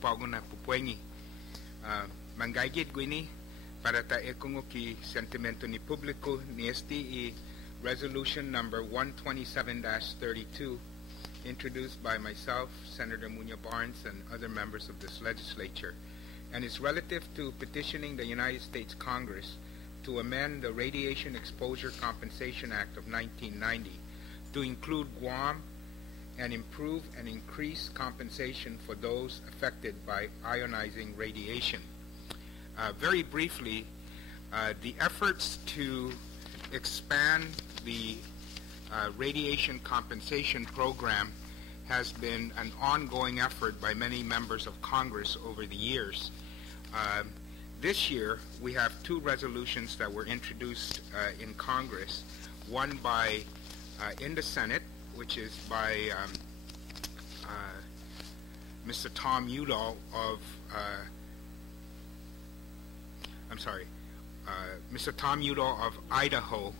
pagona pupuengi. Mangaigit gwini para ta ekungo ki sentimento ni publiko ni STE resolution number 127-32 introduced by myself, Senator Muña-Barnes, and other members of this legislature, and is relative to petitioning the United States Congress to amend the Radiation Exposure Compensation Act of 1990 to include Guam and improve and increase compensation for those affected by ionizing radiation. Very briefly, the efforts to expand the radiation compensation program has been an ongoing effort by many members of Congress over the years. This year, we have two resolutions that were introduced in Congress, one by in the Senate, which is by Mr. Tom Udall of Mr. Tom Udall of Idaho,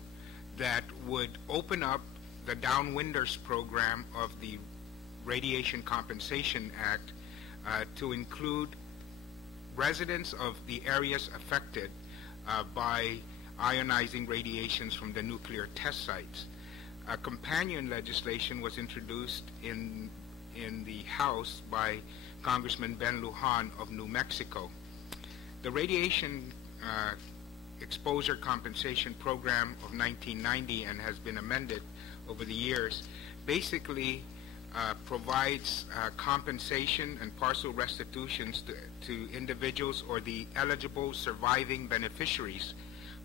that would open up the Downwinders program of the Radiation Compensation Act to include residents of the areas affected by ionizing radiations from the nuclear test sites. A companion legislation was introduced in the House by Congressman Ben Lujan of New Mexico. The Radiation Exposure Compensation Program of 1990, and has been amended over the years, basically provides compensation and partial restitutions to individuals or the eligible surviving beneficiaries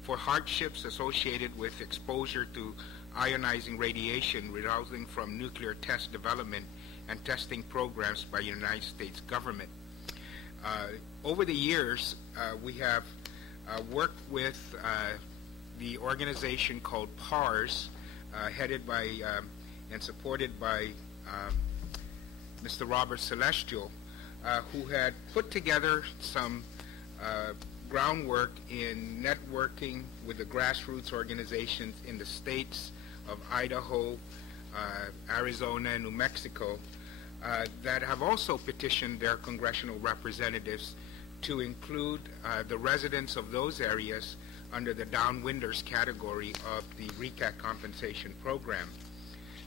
for hardships associated with exposure to ionizing radiation resulting from nuclear test development and testing programs by the United States government. Over the years, we have worked with the organization called PARS, headed by and supported by Mr. Robert Celestial, who had put together some groundwork in networking with the grassroots organizations in the states of Idaho, Arizona, and New Mexico that have also petitioned their congressional representatives to include the residents of those areas under the Downwinders category of the RECA compensation program.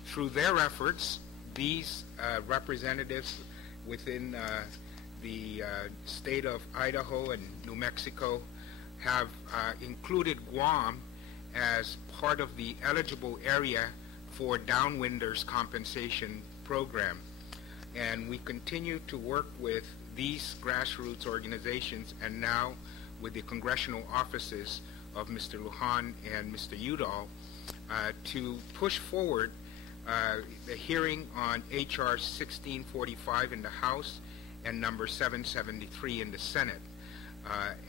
Through their efforts, these representatives within the state of Idaho and New Mexico have included Guam as part of the eligible area for Downwinders compensation program. And we continue to work with these grassroots organizations and now with the congressional offices of Mr. Lujan and Mr. Udall to push forward the hearing on H.R. 1645 in the House and number 773 in the Senate.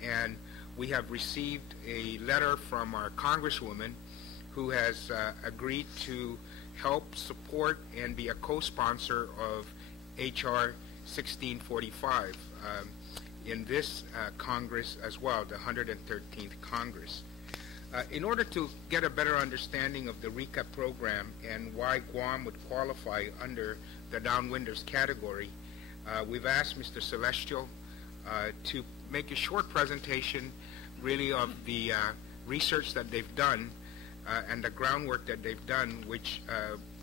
And we have received a letter from our Congresswoman who has agreed to help support and be a co-sponsor of H.R. 1645 in this Congress as well, the 113th Congress. In order to get a better understanding of the RECA program and why Guam would qualify under the Downwinders category, we've asked Mr. Celestial to make a short presentation really of the research that they've done and the groundwork that they've done, which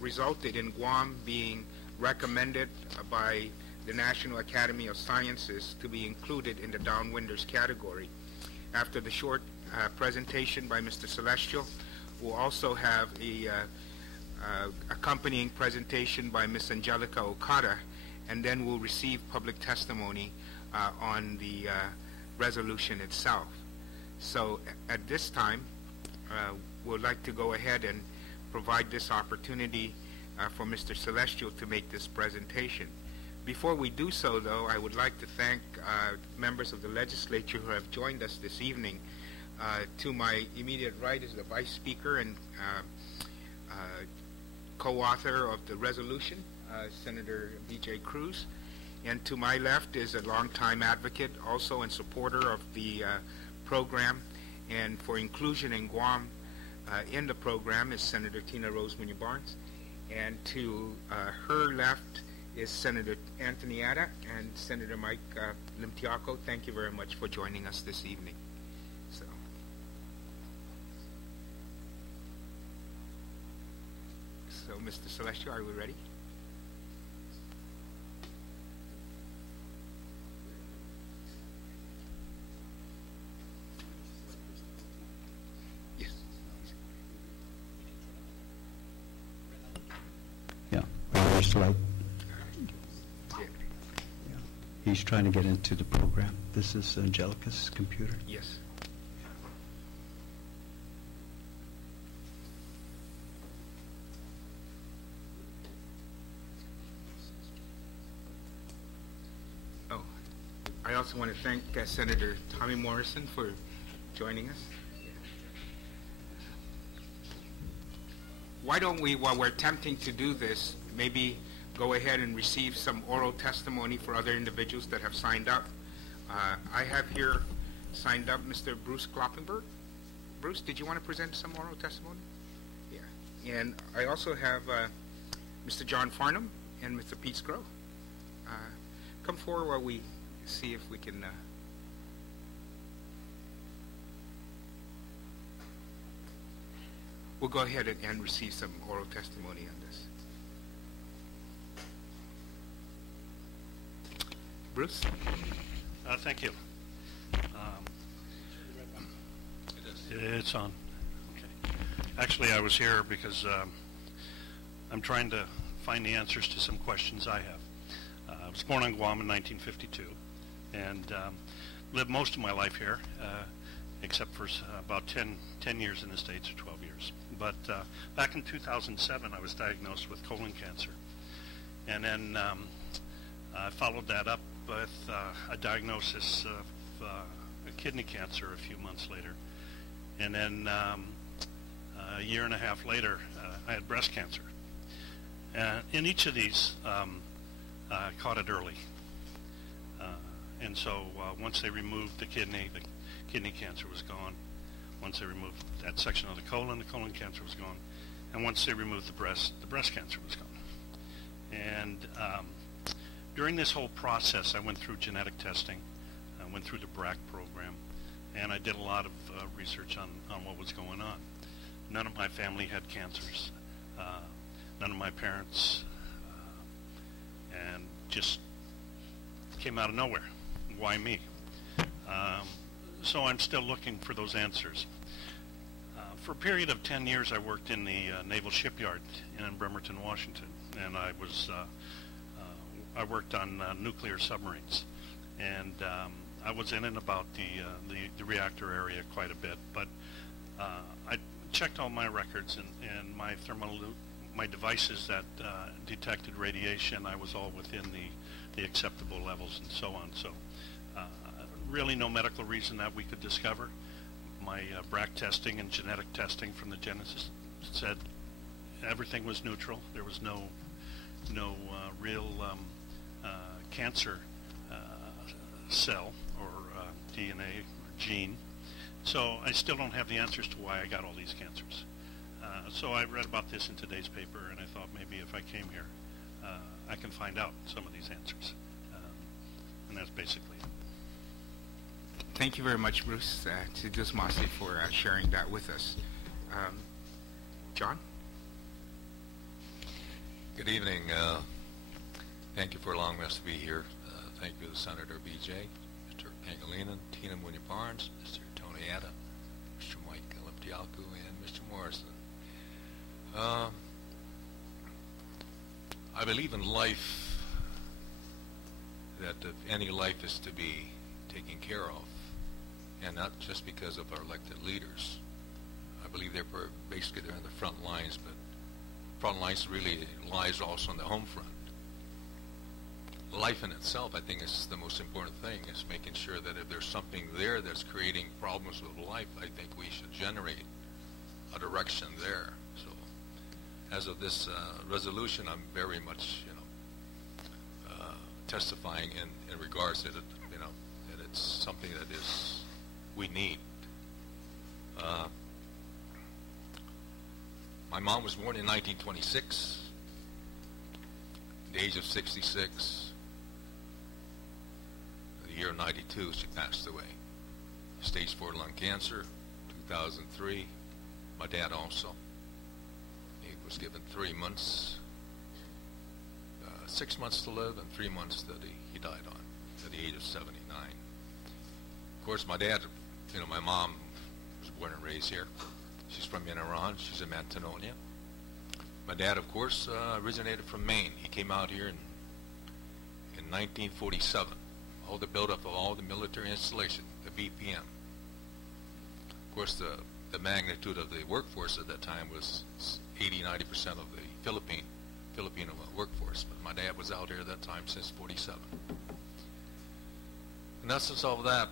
resulted in Guam being recommended by the National Academy of Sciences to be included in the Downwinders category. After the short presentation by Mr. Celestial, we'll also have a accompanying presentation by Ms. Angelica Okada, and then we'll receive public testimony on the resolution itself. So at this time, we'd like to go ahead and provide this opportunity for Mr. Celestial to make this presentation. Before we do so, though, I would like to thank members of the legislature who have joined us this evening. To my immediate right is the Vice Speaker and co-author of the resolution, Senator B.J. Cruz. And to my left is a longtime advocate, also and supporter of the program and for inclusion in Guam in the program, is Senator Rose Muña-Barnes. And to her left is Senator Anthony Ada and Senator Mike Limtiaco. Thank you very much for joining us this evening. So Mr. Celestial, are we ready? Yes. Yeah. First slide. Yeah. He's trying to get into the program. This is Angelica's computer. Yes. Oh, I also want to thank Senator Tommy Morrison for joining us. Why don't we, while we're attempting to do this, maybe go ahead and receive some oral testimony for other individuals that have signed up. I have here signed up Mr. Bruce Kloppenberg. Bruce, did you want to present some oral testimony? Yeah. And I also have Mr. John Farnham and Mr. Pete Scrow. Come forward while we see if we can... We'll go ahead and receive some oral testimony on this. Bruce? Thank you. It's on. Okay. Actually, I was here because I'm trying to find the answers to some questions I have. I was born on Guam in 1952 and lived most of my life here, except for about 10 years in the States, or 12 years. But back in 2007, I was diagnosed with colon cancer. And then I followed that up with a diagnosis of kidney cancer a few months later. And then a year and a half later, I had breast cancer. In each of these, I caught it early. And so once they removed the kidney cancer was gone. Once they removed that section of the colon cancer was gone. And once they removed the breast cancer was gone. And during this whole process, I went through genetic testing. I went through the BRAC program. And I did a lot of research on what was going on. None of my family had cancers. None of my parents. And just came out of nowhere. Why me? So I'm still looking for those answers. For a period of 10 years, I worked in the Naval Shipyard in Bremerton, Washington, and I worked on nuclear submarines, and I was in and about the reactor area quite a bit. But I checked all my records and my devices that detected radiation. I was all within the acceptable levels and so on. So. Really no medical reason that we could discover. My BRAC testing and genetic testing from the genesis said everything was neutral. There was no real cancer cell or DNA or gene. So I still don't have the answers to why I got all these cancers. So I read about this in today's paper, and I thought maybe if I came here, I can find out some of these answers. And that's basically it. Thank you very much, Bruce, to Dusmasi for sharing that with us. John? Good evening. Thank you for allowing us to be here. Thank you to Senator B.J., Mr. Pangelinan, Tina Muña-Barnes, Mr. Tony Ada, Mr. Michael San Nicolas, and Mr. Morrison. I believe in life, that if any life is to be taken care of, and not just because of our elected leaders. I believe they're basically in the front lines, but front lines really lies also on the home front. Life in itself, I think, is the most important thing, is making sure that if there's something there that's creating problems with life, I think we should generate a direction there. So as of this resolution, I'm very much, testifying in regards to it, that it's something that is we need. My mom was born in 1926. the age of 66, the year 92, she passed away. Stage 4 lung cancer, 2003. My dad also. He was given 3 months, 6 months to live, and 3 months that he died on at the age of 79. Of course, my dad, you know, my mom was born and raised here. She's from Iran. She's in Mantonia. My dad, of course, originated from Maine. He came out here in 1947. All the buildup of all the military installation, the BPM. Of course, the magnitude of the workforce at that time was 80-90% of the Filipino workforce. But my dad was out here at that time since 47. In essence of that,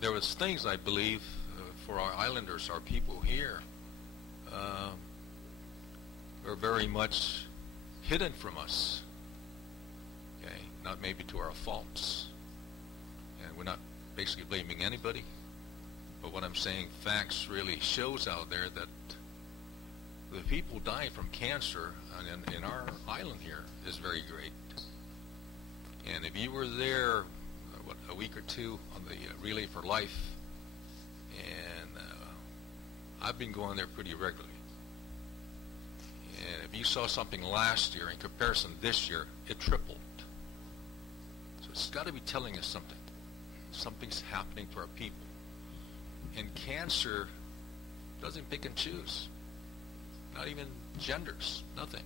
there was things, I believe, for our islanders, our people here, are very much hidden from us. Okay, not maybe to our faults, and we're not basically blaming anybody. But what I'm saying, facts really shows out there that the people dying from cancer in our island here is very great. And if you were there, a week or two on the Relay for Life, and I've been going there pretty regularly. And if you saw something last year in comparison this year, it tripled. So it's got to be telling us something. Something's happening to our people. And cancer doesn't pick and choose. Not even genders, nothing.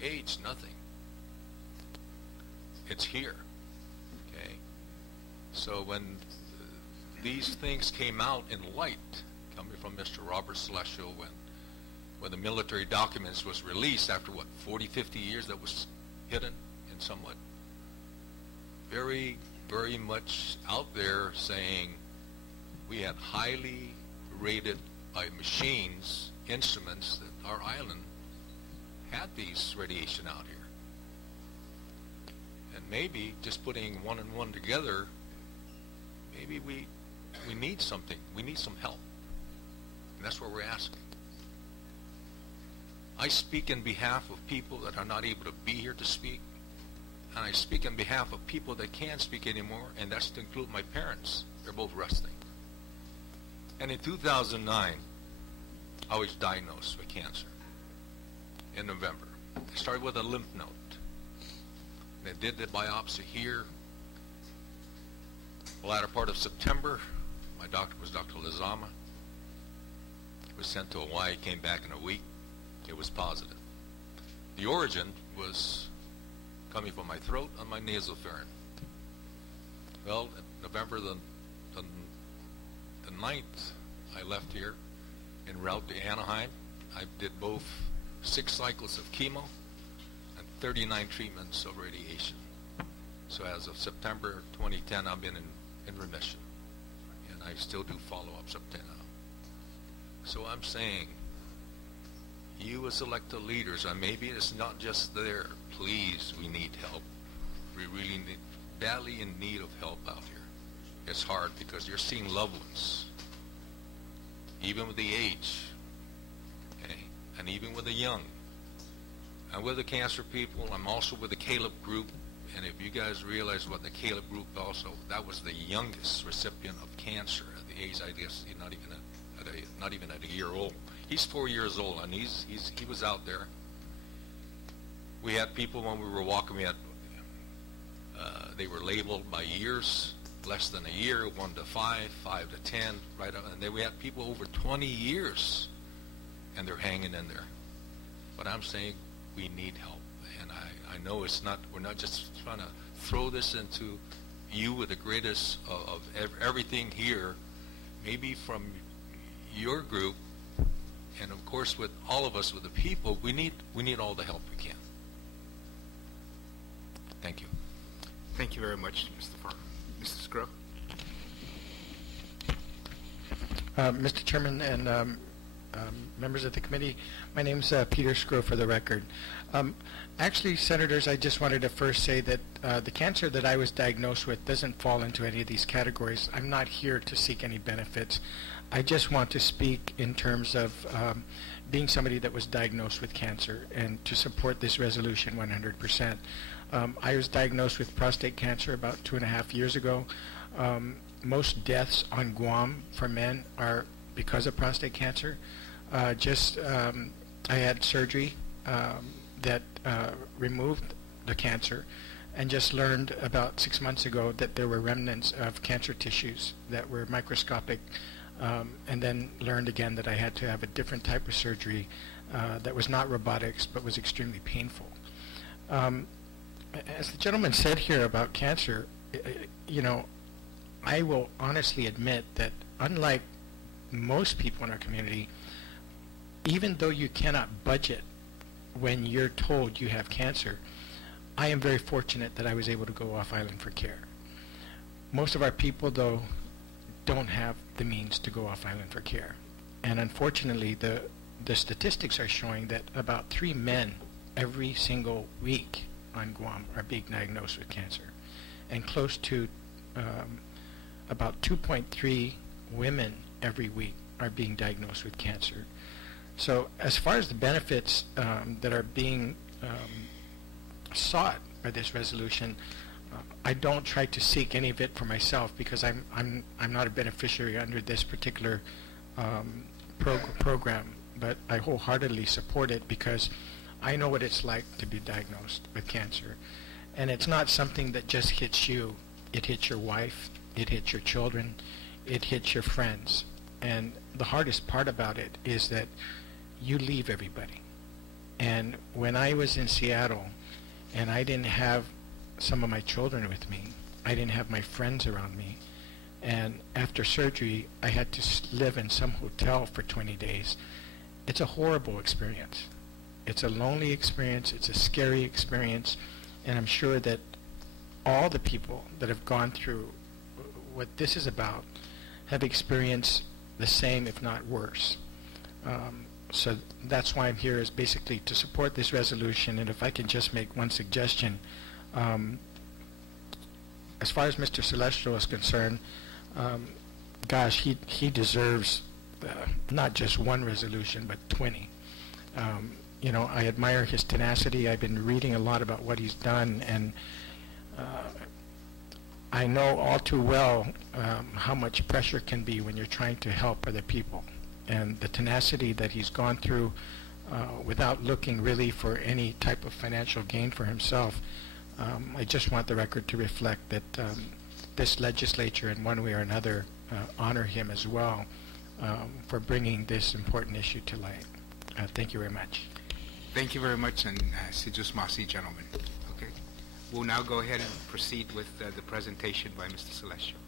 Age, nothing. It's here. Okay? So when these things came out in light, coming from Mr. Robert Celestial, when the military documents was released after, what, 40, 50 years that was hidden and somewhat very, very much out there saying we had highly rated by machines, instruments, that our island had these radiation out here. And maybe just putting one and one together, maybe we need something. We need some help. And that's what we're asking. I speak in behalf of people that are not able to be here to speak. And I speak on behalf of people that can't speak anymore, and that's to include my parents. They're both resting. And in 2009, I was diagnosed with cancer in November. I started with a lymph node. They did the biopsy here. The latter part of September, my doctor was Dr. Lizama. It was sent to Hawaii, came back in a week. It was positive. The origin was coming from my throat and my nasopharynx. Well, November the 9th, I left here en route to Anaheim. I did both 6 cycles of chemo and 39 treatments of radiation. So as of September 2010, I've been in remission. And I still do follow-ups up to now. So I'm saying, you as elected leaders, and maybe it's not just there, please, we need help. We really need, badly in need of help out here. It's hard because you're seeing loved ones, even with the age, okay, and even with the young. I'm with the cancer people. I'm also with the Caleb group. And if you guys realize what the Caleb group also, that was the youngest recipient of cancer at the age, I guess, not even at a year old. He's 4 years old, and he was out there. We had people when we were walking. We had they were labeled by years, less than a year, 1 to 5, 5 to 10, right up, and then we had people over 20 years, and they're hanging in there. But I'm saying we need help, and I know it's not. We're not just trying to throw this into you with the greatest of everything here. Maybe from your group, and of course with all of us, with the people, we need all the help we can. Thank you. Thank you very much, Mr. Farr. Mr. Scrow. Mr. Chairman and members of the committee, my name is Peter Scrow for the record. Actually, Senators, I just wanted to first say that the cancer that I was diagnosed with doesn't fall into any of these categories. I'm not here to seek any benefits. I just want to speak in terms of being somebody that was diagnosed with cancer and to support this resolution 100%. I was diagnosed with prostate cancer about 2.5 years ago. Most deaths on Guam for men are because of prostate cancer. I had surgery that removed the cancer, and just learned about 6 months ago that there were remnants of cancer tissues that were microscopic, and then learned again that I had to have a different type of surgery that was not robotics but was extremely painful. As the gentleman said here about cancer, I will honestly admit that unlike most people in our community, even though you cannot budget when you're told you have cancer, I am very fortunate that I was able to go off island for care. Most of our people, though, don't have the means to go off island for care. And unfortunately, the statistics are showing that about 3 men every single week on Guam are being diagnosed with cancer, and close to about 2.3 women every week are being diagnosed with cancer. So as far as the benefits that are being sought by this resolution, I don't try to seek any of it for myself, because I'm not a beneficiary under this particular program, but I wholeheartedly support it because I know what it's like to be diagnosed with cancer. And it's not something that just hits you. It hits your wife, it hits your children, it hits your friends. And the hardest part about it is that you leave everybody. And when I was in Seattle and I didn't have some of my children with me, I didn't have my friends around me, and after surgery I had to live in some hotel for 20 days, it's a horrible experience. It's a lonely experience, it's a scary experience, and I'm sure that all the people that have gone through what this is about have experienced the same, if not worse. So that's why I'm here, is basically to support this resolution. And if I can just make one suggestion, as far as Mr. Celestial is concerned, gosh, he deserves not just one resolution, but 20. I admire his tenacity. I've been reading a lot about what he's done, and I know all too well how much pressure can be when you're trying to help other people. And the tenacity that he's gone through without looking really for any type of financial gain for himself, I just want the record to reflect that this legislature in one way or another honor him as well for bringing this important issue to light. Thank you very much. Thank you very much, and Sijus Masi, gentlemen. Okay. We'll now go ahead and proceed with the presentation by Mr. Celestial.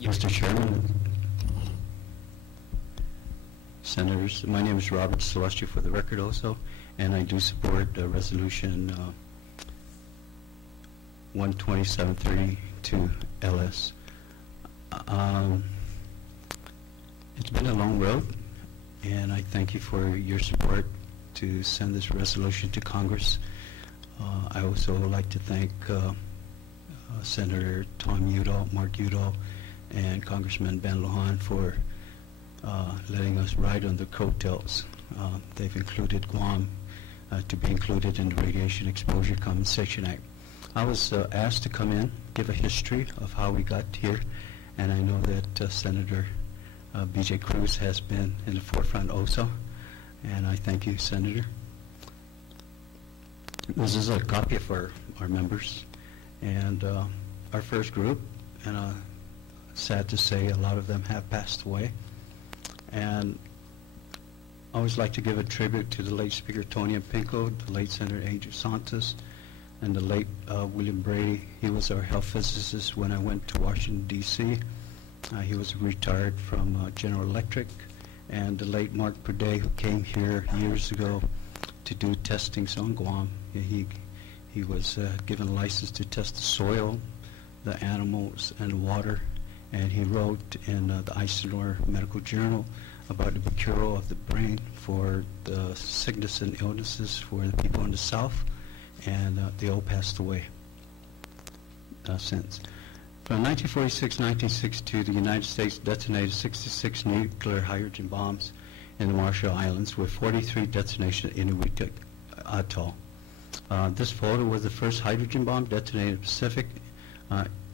Mr. Chairman, Senators, my name is Robert Celestial for the record also, and I do support Resolution 12732 LS. It's been a long road, and I thank you for your support to send this resolution to Congress. I also would like to thank Senator Tom Udall, Mark Udall, and Congressman Ben Lohan for letting us ride on the coattails. They've included Guam to be included in the Radiation Exposure Compensation Act. I was asked to come in, give a history of how we got here, and I know that Senator B.J. Cruz has been in the forefront also, and I thank you, Senator. This is a copy for our members, and our first group, and sad to say a lot of them have passed away. And I always like to give a tribute to the late Speaker Tony Pinko, the late Senator Angel Santos, and the late William Brady. He was our health physicist when I went to Washington, D.C. He was retired from General Electric. And the late Mark Purday, who came here years ago to do testings on Guam. He was given a license to test the soil, the animals, and the water. and he wrote in the Eisenhower Medical Journal about the bacterial of the brain for the sickness and illnesses for the people in the South, and they all passed away since. From 1946 to 1962, the United States detonated 66 nuclear hydrogen bombs in the Marshall Islands, with 43 detonations in Inuit Atoll. This photo was the first hydrogen bomb detonated in the Pacific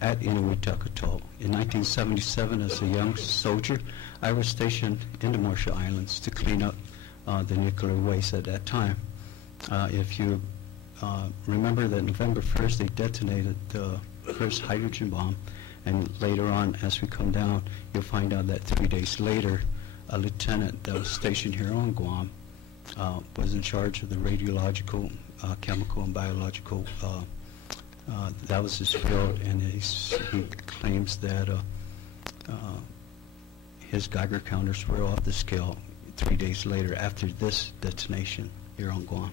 at Inuit Atoll. In 1977, as a young soldier, I was stationed in the Marshall Islands to clean up the nuclear waste at that time. If you remember that November 1st, they detonated the first hydrogen bomb, and later on, as we come down, you'll find out that 3 days later, a lieutenant that was stationed here on Guam was in charge of the radiological, chemical, and biological. That was his field, and he claims that his Geiger counters were off the scale 3 days later after this detonation here on Guam.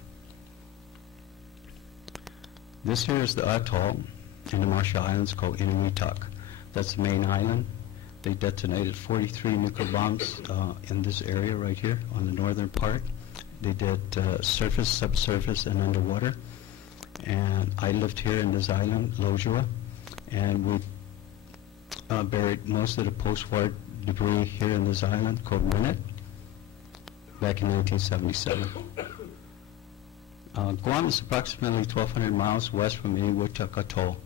This here is the atoll in the Marshall Islands called Inuitak. That's the main island. They detonated 43 nuclear bombs in this area right here on the northern part. They did surface, subsurface, and underwater. And I lived here in this island, Lojua, and we buried most of the post-war debris here in this island called Winnet back in 1977. Guam is approximately 1,200 miles west from Inuitak Atoll.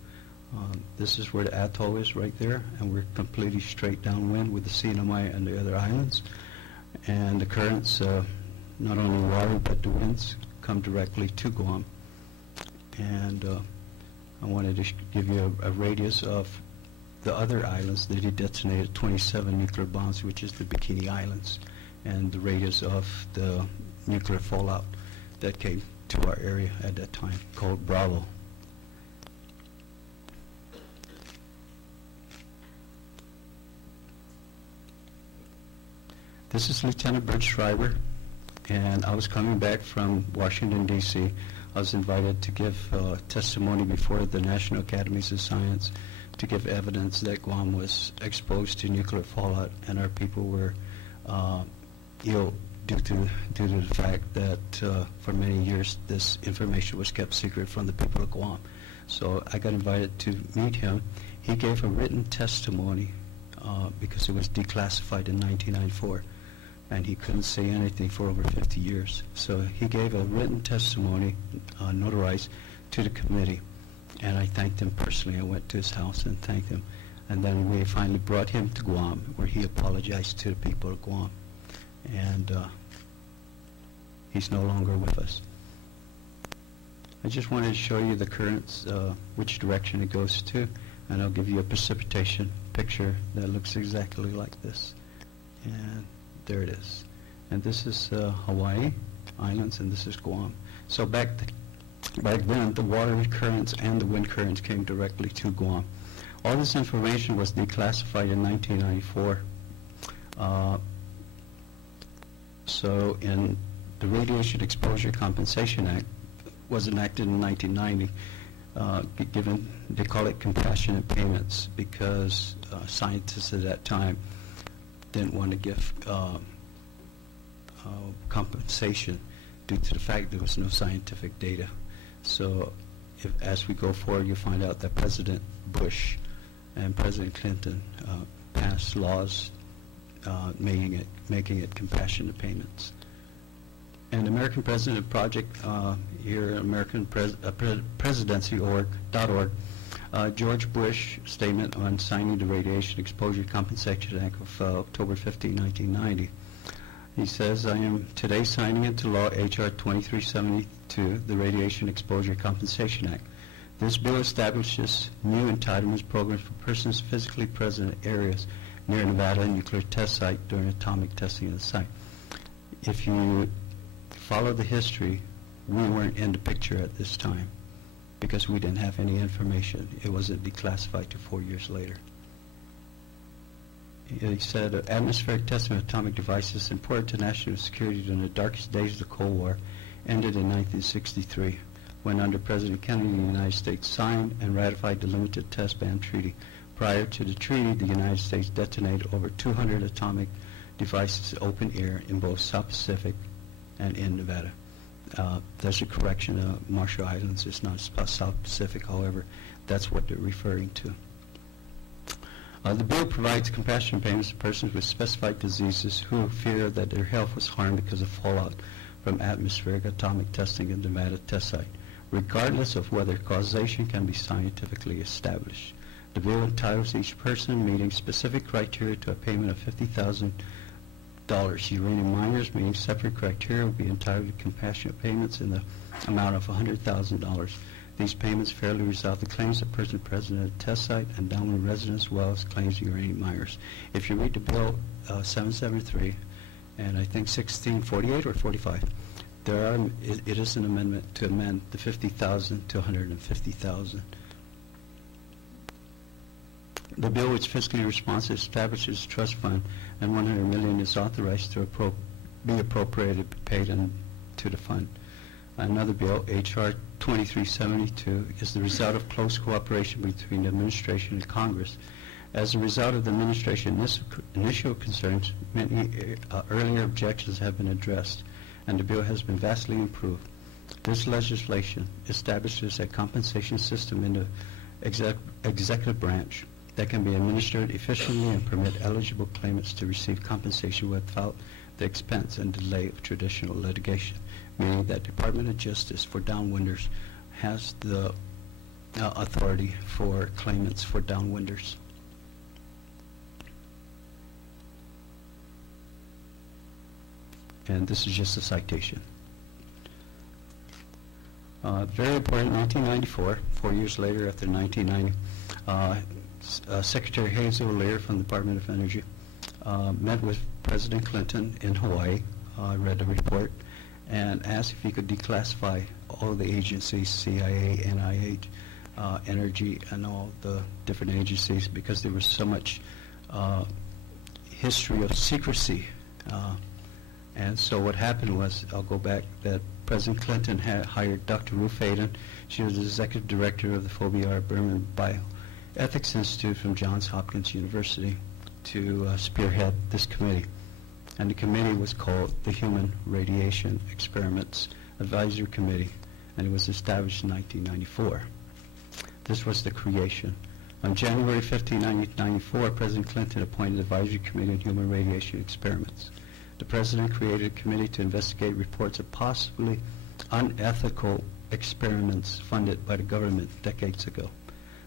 This is where the atoll is right there, and we're completely straight downwind with the Sinamai and the other islands. And the currents, not only water, but the winds come directly to Guam. And I wanted to give you a radius of the other islands that he detonated 27 nuclear bombs, which is the Bikini Islands, and the radius of the nuclear fallout that came to our area at that time, called Bravo. This is Lieutenant Bert Schreiber, and I was coming back from Washington, D.C. I was invited to give testimony before the National Academies of Science to give evidence that Guam was exposed to nuclear fallout, and our people were ill due to the fact that for many years this information was kept secret from the people of Guam. So I got invited to meet him. He gave a written testimony because it was declassified in 1994. And he couldn't say anything for over 50 years. So he gave a written testimony, notarized, to the committee. And I thanked him personally. I went to his house and thanked him. And then we finally brought him to Guam, where he apologized to the people of Guam. And he's no longer with us. I just wanted to show you the currents, which direction it goes to. And I'll give you a precipitation picture that looks exactly like this. And there it is. And this is Hawaii Islands, and this is Guam. So back then, the water currents and the wind currents came directly to Guam. All this information was declassified in 1994. So in the Radiation Exposure Compensation Act was enacted in 1990. They call it compassionate payments because scientists at that time didn't want to give compensation due to the fact there was no scientific data. So as we go forward, you'll find out that President Bush and President Clinton passed laws making it compassionate payments. And American President Project, here, American Presidency.org, George Bush statement on signing the Radiation Exposure Compensation Act of October 15, 1990. He says, I am today signing into law H.R. 2372, the Radiation Exposure Compensation Act. This bill establishes new entitlements programs for persons physically present in areas near Nevada nuclear test site during atomic testing of the site. If you follow the history, we weren't in the picture at this time because we didn't have any information. It wasn't declassified till 4 years later. He said, atmospheric testing of atomic devices important to national security during the darkest days of the Cold War ended in 1963, when under President Kennedy, the United States signed and ratified the Limited Test Ban Treaty, Prior to the treaty, the United States detonated over 200 atomic devices open air in both South Pacific and in Nevada. There's a correction, Marshall Islands is not South Pacific, however, that's what they're referring to. The bill provides compassionate payments to persons with specified diseases who fear that their health was harmed because of fallout from atmospheric atomic testing in the Nevada test site, regardless of whether causation can be scientifically established. The bill entitles each person meeting specific criteria to a payment of $50,000. Uranium miners meeting separate criteria will be entitled to compassionate payments in the amount of $100,000. These payments fairly resolve the claims of person present at the test site and downwind residents, as well as claims of uranium miners. If you read the bill 773 and I think 1648 or 45, it is an amendment to amend the $50,000 to $150,000. The bill, which fiscally responsive, establishes a trust fund, and $100 million is authorized to be appropriated, paid into the fund. Another bill, H.R. 2372, is the result of close cooperation between the administration and Congress. As a result of the administration's initial concerns, many earlier objections have been addressed, and the bill has been vastly improved. This legislation establishes a compensation system in the executive branch that can be administered efficiently and permit eligible claimants to receive compensation without the expense and delay of traditional litigation, meaning that Department of Justice for downwinders has the authority for claimants for downwinders. And this is just a citation. Very important, 1994, 4 years later after 1990, Secretary Hazel Lear from the Department of Energy met with President Clinton in Hawaii, read the report, and asked if he could declassify all the agencies, CIA, NIH, Energy, and all the different agencies, because there was so much history of secrecy. And so what happened was, I'll go back, that President Clinton had hired Dr. Ruth Aden. She was the executive director of the Phoebe Berman Bioethics Institute from Johns Hopkins University to spearhead this committee. And the committee was called the Human Radiation Experiments Advisory Committee, and it was established in 1994. This was the creation. On January 15, 1994, President Clinton appointed the Advisory Committee on Human Radiation Experiments. The President created a committee to investigate reports of possibly unethical experiments funded by the government decades ago.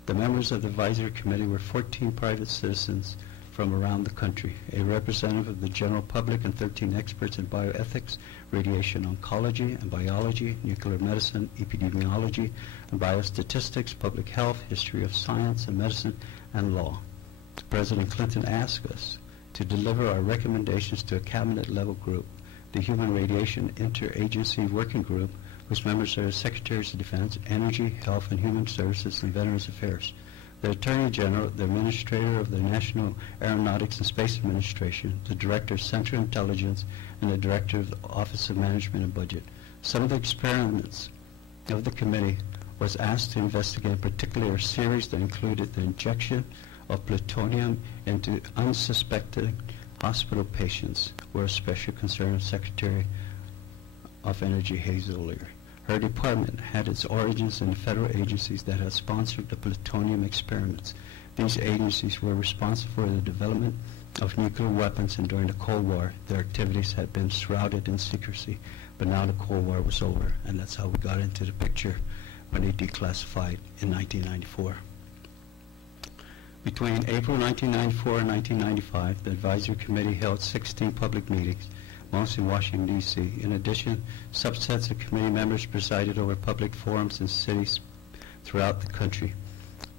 The members of the Advisory Committee were 14 private citizens from around the country, a representative of the general public and 13 experts in bioethics, radiation oncology and biology, nuclear medicine, epidemiology, and biostatistics, public health, history of science and medicine, and law. President Clinton asked us to deliver our recommendations to a cabinet-level group, the Human Radiation Interagency Working Group, whose members are the Secretaries of Defense, Energy, Health and Human Services, and Veterans Affairs, the Attorney General, the Administrator of the National Aeronautics and Space Administration, the Director of Central Intelligence, and the Director of the Office of Management and Budget. Some of the experiments of the committee was asked to investigate, particularly a series that included the injection of plutonium into unsuspected hospital patients, were a special concern of Secretary of Energy Hazel Lear. Her department had its origins in the federal agencies that had sponsored the plutonium experiments. These agencies were responsible for the development of nuclear weapons, and during the Cold War, their activities had been shrouded in secrecy. But now the Cold War was over, and that's how we got into the picture when they declassified in 1994. Between April 1994 and 1995, the Advisory Committee held 16 public meetings, most in Washington, D.C. In addition, subsets of committee members presided over public forums in cities throughout the country.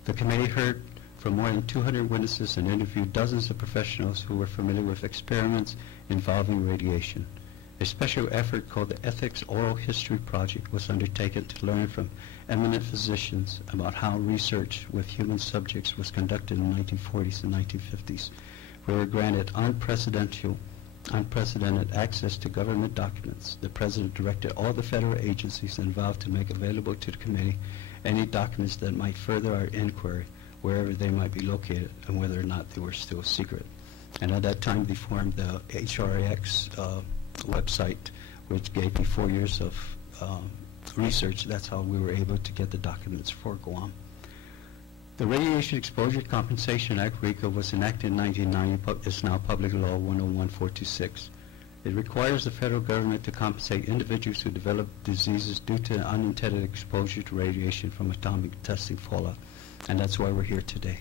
The committee heard from more than 200 witnesses and interviewed dozens of professionals who were familiar with experiments involving radiation. A special effort called the Ethics Oral History Project was undertaken to learn from eminent physicians about how research with human subjects was conducted in the 1940s and 1950s. We were granted unprecedented access to government documents. The President directed all the federal agencies involved to make available to the committee any documents that might further our inquiry. wherever they might be located, and whether or not they were still secret. And at that time, they formed the HRX website, which gave me 4 years of research. That's how we were able to get the documents for Guam. The Radiation Exposure Compensation Act, RECA, was enacted in 1990. It's now Public Law 101426. It requires the federal government to compensate individuals who develop diseases due to unintended exposure to radiation from atomic testing fallout. And that's why we're here today,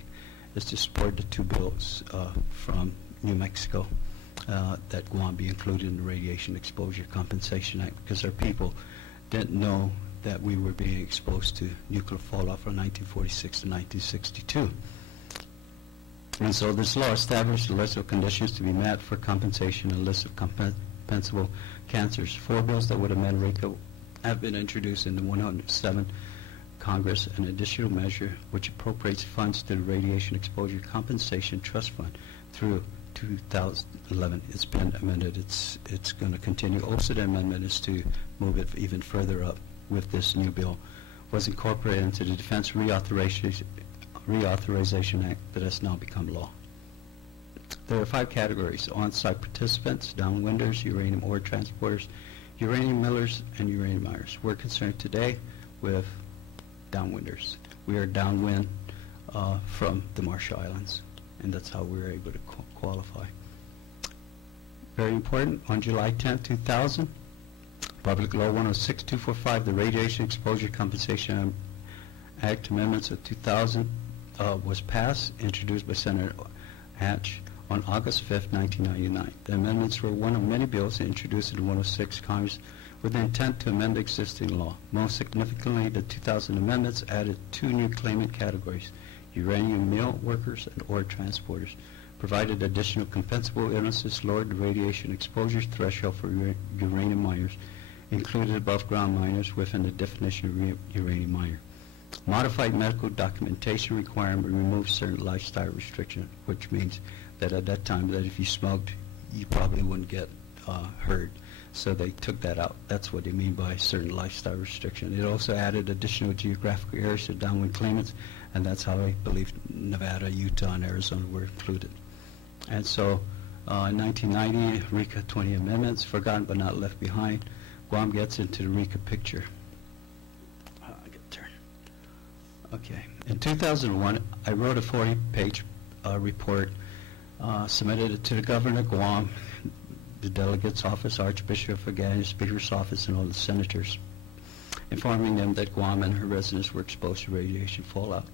is to support the two bills from New Mexico that Guam be included in the Radiation Exposure Compensation Act, because our people didn't know that we were being exposed to nuclear fallout from 1946 to 1962. And so this law established a list of conditions to be met for compensation and a list of compensable cancers. 4 bills that would amend RECA have been introduced in the 107 Congress, an additional measure which appropriates funds to the Radiation Exposure Compensation Trust Fund through 2011. It's been amended. It's going to continue. Also, the amendment is to move it even further up with this new bill. Was incorporated into the Defense Reauthorization Act that has now become law. There are 5 categories: on-site participants, downwinders, uranium ore transporters, uranium millers, and uranium miners. We're concerned today with downwinders. We are downwind from the Marshall Islands, and that's how we were able to qualify. Very important, on July 10, 2000, Public Law 106245, the Radiation Exposure Compensation Act Amendments of 2000 was passed, introduced by Senator Hatch on August 5, 1999. The amendments were one of many bills introduced in the 106 Congress with the intent to amend the existing law. Most significantly, the 2000 amendments added 2 new claimant categories: uranium mill workers and ore transporters, provided additional compensable illnesses, lowered the radiation exposure threshold for uranium miners, included above-ground miners within the definition of uranium miner. Modified medical documentation requirement removed certain lifestyle restrictions, which means that at that time that if you smoked, you probably wouldn't get hurt. So they took that out. That's what they mean by certain lifestyle restriction. It also added additional geographical areas to downwind claimants, and that's how I believe Nevada, Utah, and Arizona were included. And so in 1990, RECA 20 amendments, forgotten but not left behind. Guam gets into the RECA picture. I get a turn. Okay. In 2001, I wrote a 40-page report, submitted it to the governor of Guam, the delegate's office, Archbishop of Ghana, Speaker's office, and all the senators, informing them that Guam and her residents were exposed to radiation fallout.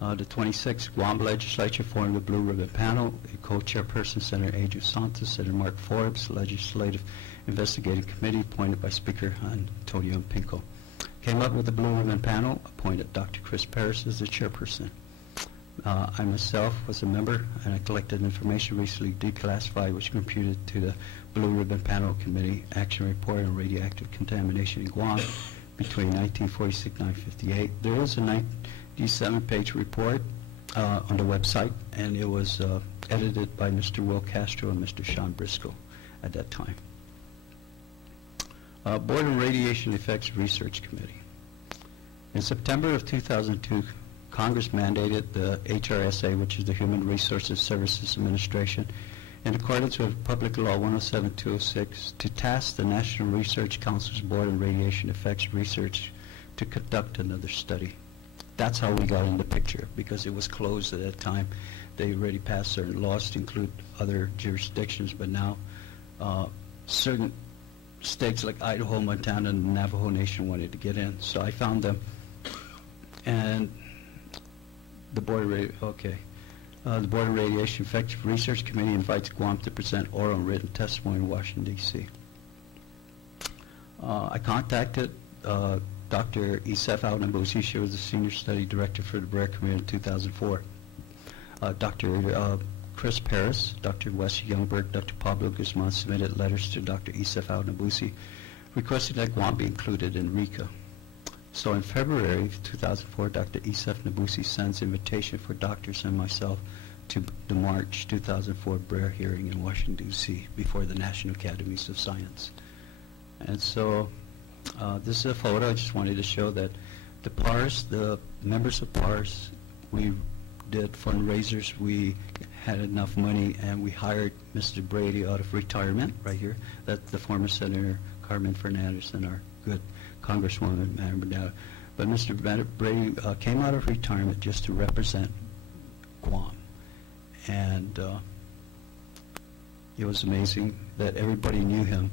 The 26th Guam legislature formed the Blue Ribbon Panel. The co-chairperson, Senator A.J. Santos, Senator Mark Forbes, Legislative Investigating Committee appointed by Speaker Antonio Pinco. Came up with the Blue Ribbon Panel, appointed Dr. Chris Paris as the chairperson. I myself was a member, and I collected information recently declassified, which computed to the Blue Ribbon Panel Committee Action Report on Radioactive Contamination in Guam between 1946 and 1958. There is a 97-page report on the website, and it was edited by Mr. Will Castro and Mr. Sean Briscoe at that time. Board on Radiation Effects Research Committee. In September of 2002, Congress mandated the HRSA, which is the Human Resources Services Administration, in accordance with Public Law 107206, to task the National Research Council's Board on Radiation Effects Research to conduct another study. That's how we got in the picture, because it was closed at that time. They already passed certain laws to include other jurisdictions, but now certain states like Idaho, Montana, and the Navajo Nation wanted to get in. So I found them, and the Board of Radiation Effects Research Committee invites Guam to present oral and written testimony in Washington, D.C. I contacted Dr. Isef Alnambusi. She was the Senior Study Director for the Brer Committee in 2004. Dr. Chris Paris, Dr. Wes Youngberg, Dr. Pablo Guzman submitted letters to Dr. Isef Alnambusi requesting that Guam be included in RECA. So in February 2004, Dr. Isef Nabusi sends invitation for doctors and myself to the March 2004 Brer hearing in Washington, D.C. before the National Academies of Science. And so this is a photo. I just wanted to show that the PARS, the members of PARS, we did fundraisers. We had enough money, and we hired Mr. Brady out of retirement right here. That's the former Senator Carmen Fernandez and our good Congresswoman, Madam Bernardo. But Mr. Brady came out of retirement just to represent Guam. And it was amazing that everybody knew him.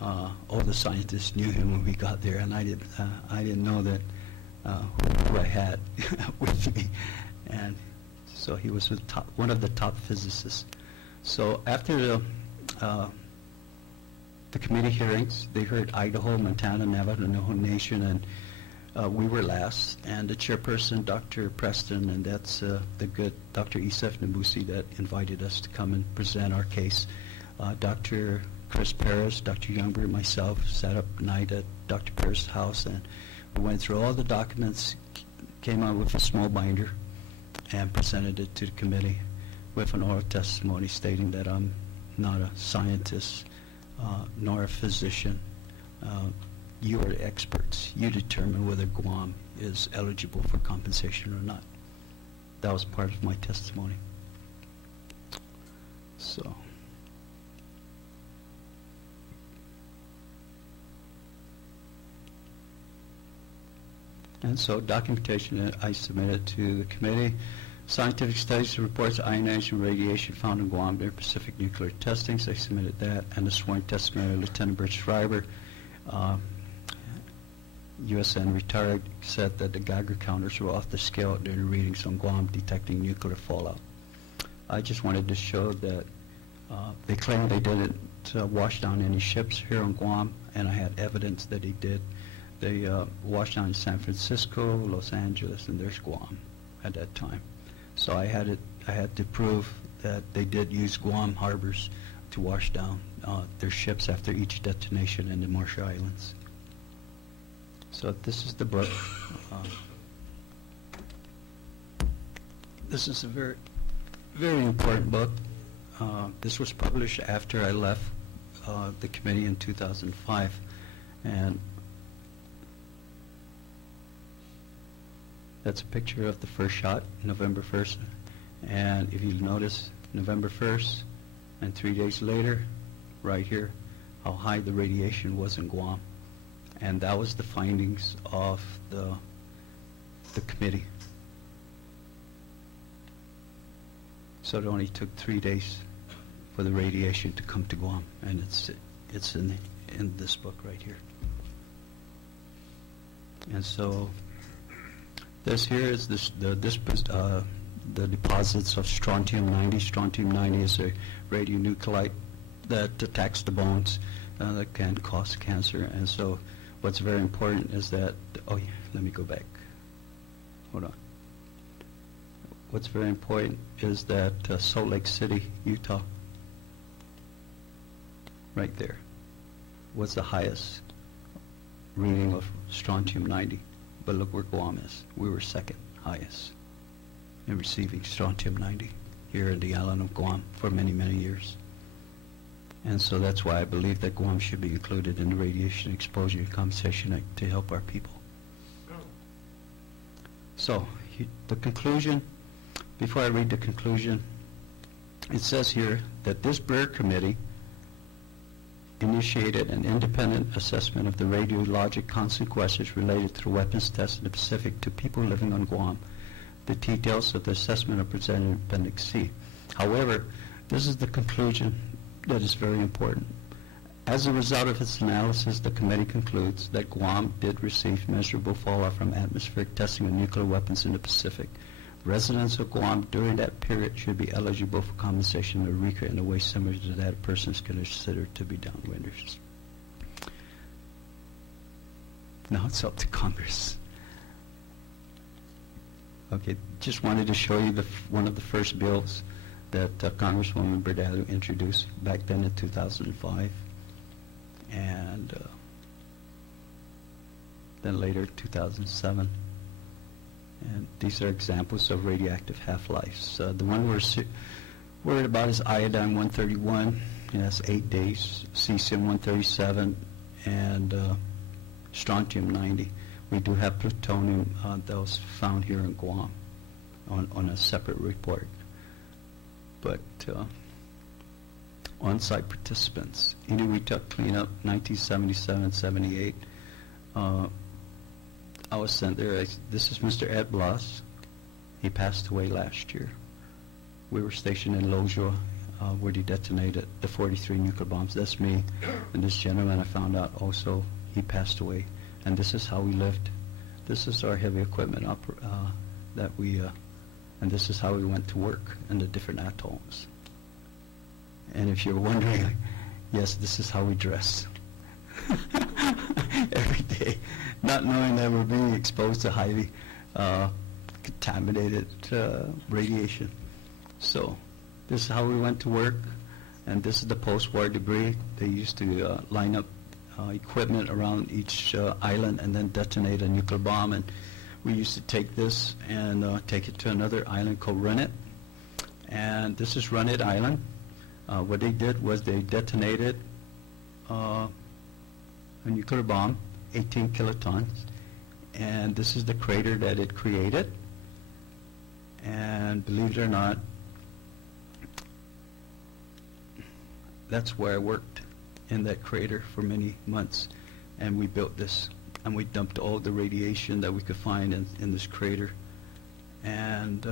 All the scientists knew him when we got there, and I didn't know that who I had with me. And so he was one of the top physicists. So after the committee hearings, they heard Idaho, Montana, Nevada, Navajo Nation, and we were last. And the chairperson, Dr. Preston, and that's the good Dr. Isef Nabusi that invited us to come and present our case. Dr. Chris Perez, Dr. Youngberg, myself sat up at night at Dr. Perez's house, and we went through all the documents, came out with a small binder, and presented it to the committee with an oral testimony stating that I'm not a scientist nor a physician. You are the experts. You determine whether Guam is eligible for compensation or not. That was part of my testimony. So. And so documentation that I submitted to the committee, scientific studies, reports, ionizing radiation found in Guam during Pacific nuclear testings. I submitted that, and the sworn testimony of Lieutenant Bert Schreiber, USN retired, said that the Geiger counters were off the scale during the readings on Guam detecting nuclear fallout. I just wanted to show that they claimed they didn't wash down any ships here on Guam, and I had evidence that they did. They washed down in San Francisco, Los Angeles, and there's Guam at that time. So I had to prove that they did use Guam harbors to wash down their ships after each detonation in the Marshall Islands. So this is the book. This is a very, very important book. This was published after I left the committee in 2005, and that's a picture of the first shot, November 1st. And if you notice, November 1st, and 3 days later, right here, how high the radiation was in Guam. And that was the findings of the committee. So it only took 3 days for the radiation to come to Guam, and it's in this book right here. And so this here is the deposits of strontium-90. Strontium-90 is a radionuclide that attacks the bones that can cause cancer. And so what's very important is that, oh yeah, let me go back. Hold on. What's very important is that Salt Lake City, Utah, right there, was the highest reading of strontium-90. But look where Guam is. We were second highest in receiving strontium-90 here in the island of Guam for many, many years. And so that's why I believe that Guam should be included in the Radiation Exposure Compensation Act to help our people. So the conclusion, before I read the conclusion, it says here that this Byrd Committee initiated an independent assessment of the radiologic consequences related to weapons tests in the Pacific to people living on Guam. The details of the assessment are presented in Appendix C. However, this is the conclusion that is very important. As a result of its analysis, the committee concludes that Guam did receive measurable fallout from atmospheric testing of nuclear weapons in the Pacific. Residents of Guam during that period should be eligible for compensation under RECA in a way similar to that a person is considered to be downwinders. Now it's up to Congress. Okay, just wanted to show you one of the first bills that Congresswoman Bernardo introduced back then in 2005, and then later 2007. And these are examples of radioactive half-lives. The one we're worried about is iodine-131, and that's 8 days, cesium-137, and strontium-90. We do have plutonium that was found here in Guam. on a separate report. But on-site participants, Inuit cleanup, 1977-78. I was sent there. This is Mr. Ed Blas. He passed away last year. We were stationed in Loja, where they detonated the 43 nuclear bombs. That's me. And this gentleman, I found out also, he passed away. And this is how we lived. This is our heavy equipment that we, and this is how we went to work in the different atolls. And if you're wondering, yes, this is how we dress. Every day, not knowing that we're being exposed to highly contaminated radiation. So this is how we went to work, and this is the post-war debris. They used to line up equipment around each island and then detonate a nuclear bomb, and we used to take this and take it to another island called Runit. And this is Runit Island. What they did was they detonated a nuclear bomb, 18 kilotons, and this is the crater that it created. And believe it or not, that's where I worked, in that crater for many months. And we built this, and we dumped all the radiation that we could find in this crater. And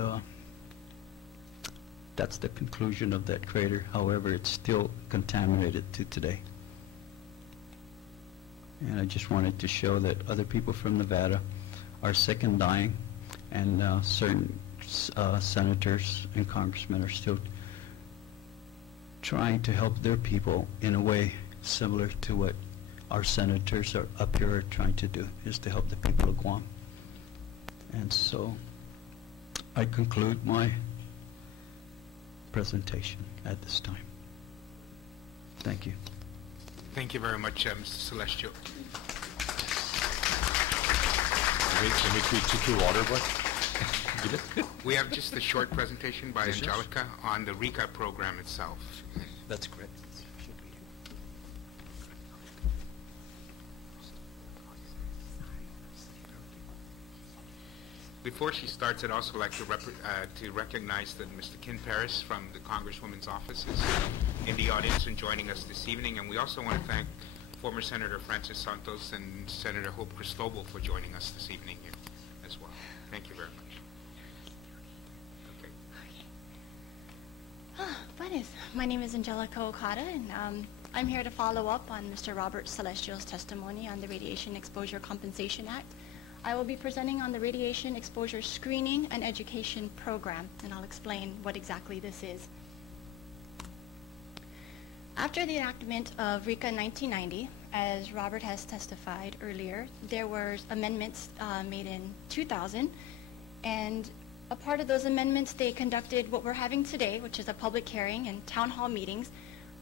that's the conclusion of that crater. However, it's still contaminated to today. And I just wanted to show that other people from Nevada are sick and dying, and certain senators and congressmen are still trying to help their people in a way similar to what our senators are up here are trying to do, is to help the people of Guam. And so I conclude my presentation at this time. Thank you. Thank you very much, Mr. Celestial. Let me treat you water, boy. We have just a short presentation by Angelica on the RECA program itself. That's great. Before she starts, I'd also like to recognize that Mr. Ken Paris from the Congresswoman's office is in the audience and joining us this evening. And we also want to thank former Senator Francis Santos and Senator Hope Cristobal for joining us this evening here as well. Thank you very much. Okay. My name is Angelica Okada, and I'm here to follow up on Mr. Robert Celestial's testimony on the Radiation Exposure Compensation Act. I will be presenting on the Radiation Exposure Screening and Education Program, and I'll explain what exactly this is. After the enactment of RECA in 1990, as Robert has testified earlier, there were amendments made in 2000, and a part of those amendments, they conducted what we're having today, which is a public hearing and town hall meetings,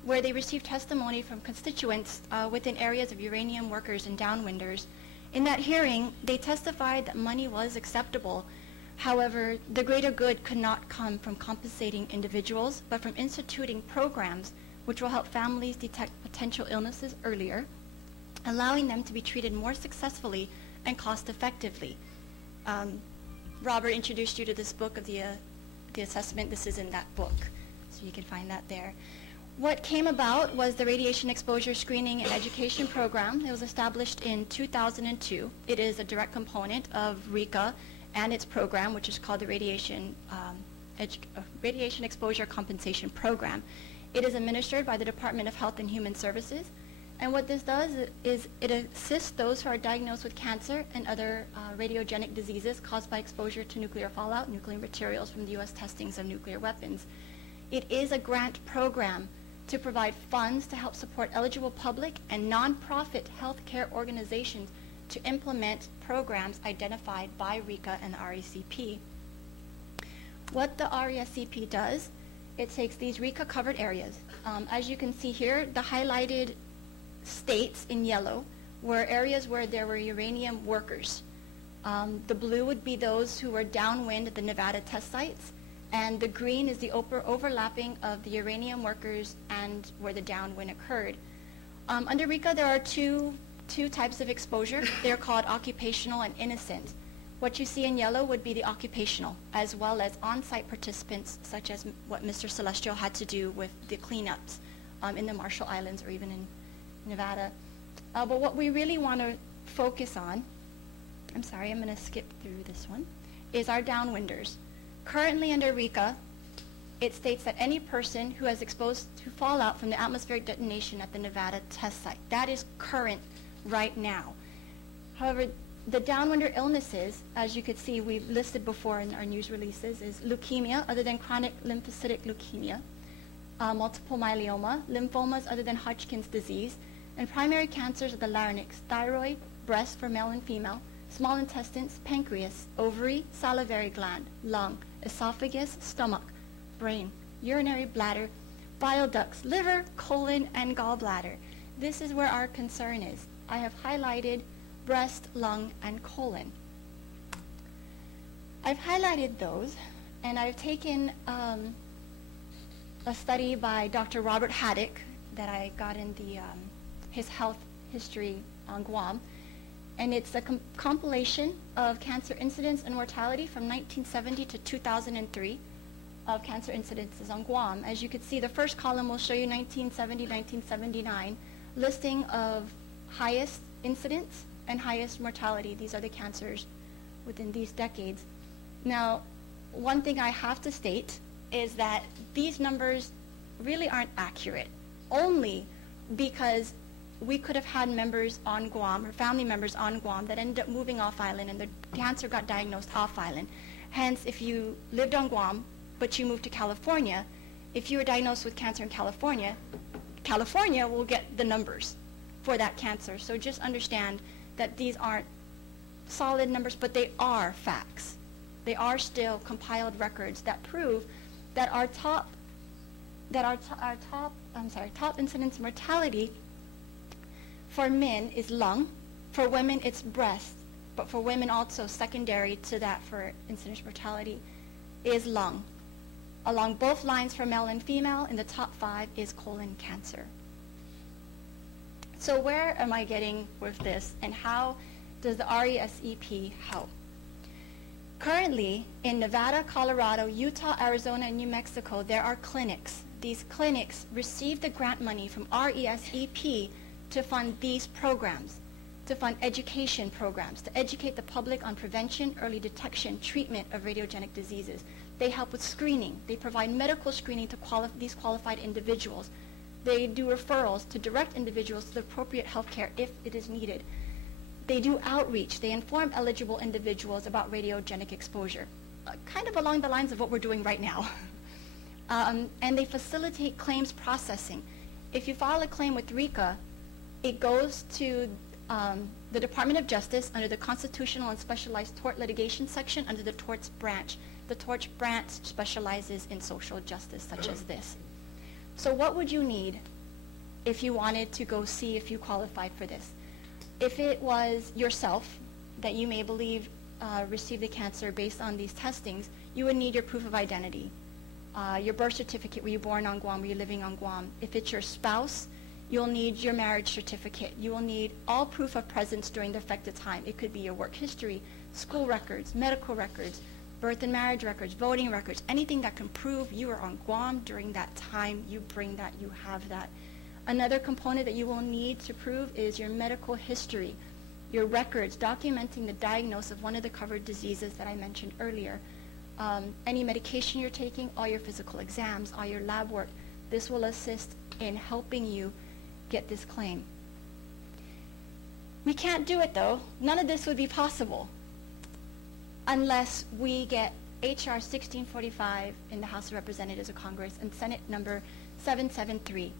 where they received testimony from constituents within areas of uranium workers and downwinders. In that hearing, they testified that money was acceptable. However, the greater good could not come from compensating individuals, but from instituting programs which will help families detect potential illnesses earlier, allowing them to be treated more successfully and cost-effectively. Robert introduced you to this book of the assessment. This is in that book, so you can find that there. What came about was the Radiation Exposure Screening and Education Program. It was established in 2002. It is a direct component of RECA and its program, which is called the Radiation Exposure Compensation Program. It is administered by the Department of Health and Human Services. And what this does is it assists those who are diagnosed with cancer and other radiogenic diseases caused by exposure to nuclear fallout, nuclear materials from the U.S. testings of nuclear weapons. It is a grant program to provide funds to help support eligible public and nonprofit healthcare organizations to implement programs identified by RECA and the RECP. What the RECP does, it takes these RECA covered areas. As you can see here, the highlighted states in yellow were areas where there were uranium workers. The blue would be those who were downwind at the Nevada test sites, and the green is the overlapping of the uranium workers and where the downwind occurred. Under RECA, there are two types of exposure. They're called occupational and innocent. What you see in yellow would be the occupational, as well as on-site participants, such as what Mr. Celestial had to do with the cleanups in the Marshall Islands or even in Nevada. But what we really want to focus on, I'm sorry, I'm going to skip through this one, is our downwinders. Currently under RECA, it states that any person who has exposed to fallout from the atmospheric detonation at the Nevada test site. That is current right now. However, the downwinder illnesses, as you could see, we've listed before in our news releases, is leukemia, other than chronic lymphocytic leukemia, multiple myeloma, lymphomas other than Hodgkin's disease, and primary cancers of the larynx, thyroid, breast for male and female, small intestines, pancreas, ovary, salivary gland, lung, esophagus, stomach, brain, urinary, bladder, bile ducts, liver, colon, and gallbladder. This is where our concern is. I have highlighted breast, lung, and colon. I've highlighted those, and I've taken a study by Dr. Robert Haddock that I got in the his health history on Guam, and it's a compilation of cancer incidence and mortality from 1970 to 2003 of cancer incidences on Guam. As you can see, the first column will show you 1970, 1979, listing of highest incidence and highest mortality. These are the cancers within these decades. Now, one thing I have to state is that these numbers really aren't accurate, only because we could have had members on Guam, or family members on Guam, that ended up moving off island and the cancer got diagnosed off island. Hence, if you lived on Guam, but you moved to California, if you were diagnosed with cancer in California, California will get the numbers for that cancer. So just understand that these aren't solid numbers, but they are facts. They are still compiled records that prove that our top incidence mortality for men is lung, for women it's breast, but for women also secondary to that for incidence mortality is lung. Along both lines for male and female, in the top 5 is colon cancer. So where am I getting with this, and how does the RESEP help? Currently, in Nevada, Colorado, Utah, Arizona, and New Mexico, there are clinics. These clinics receive the grant money from RESEP to fund these programs, to fund education programs, to educate the public on prevention, early detection, treatment of radiogenic diseases. They help with screening. They provide medical screening to these qualified individuals. They do referrals to direct individuals to the appropriate health care if it is needed. They do outreach. They inform eligible individuals about radiogenic exposure, kind of along the lines of what we're doing right now. And they facilitate claims processing. If you file a claim with RECA, it goes to the Department of Justice under the Constitutional and Specialized Tort Litigation section under the torts branch. The torts branch specializes in social justice such as this. So what would you need if you wanted to go see if you qualified for this? If it was yourself that you may believe received the cancer based on these testings, you would need your proof of identity. Your birth certificate, were you born on Guam, were you living on Guam? If it's your spouse, you'll need your marriage certificate. You will need all proof of presence during the affected time. It could be your work history, school records, medical records, birth and marriage records, voting records, anything that can prove you were on Guam during that time. You bring that, you have that. Another component that you will need to prove is your medical history, your records documenting the diagnosis of one of the covered diseases that I mentioned earlier. Any medication you're taking, all your physical exams, all your lab work. This will assist in helping you get this claim. We can't do it though. None of this would be possible unless we get H.R. 1645 in the House of Representatives of Congress and Senate number 773.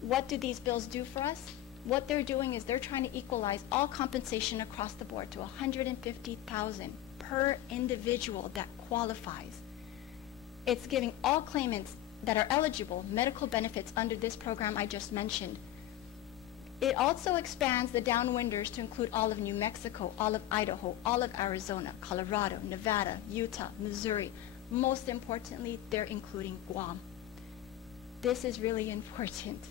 What do these bills do for us? What they're doing is they're trying to equalize all compensation across the board to $150,000 per individual that qualifies. It's giving all claimants that are eligible medical benefits under this program I just mentioned. It also expands the downwinders to include all of New Mexico, all of Idaho, all of Arizona, Colorado, Nevada, Utah, Missouri. Most importantly, they're including Guam. This is really important.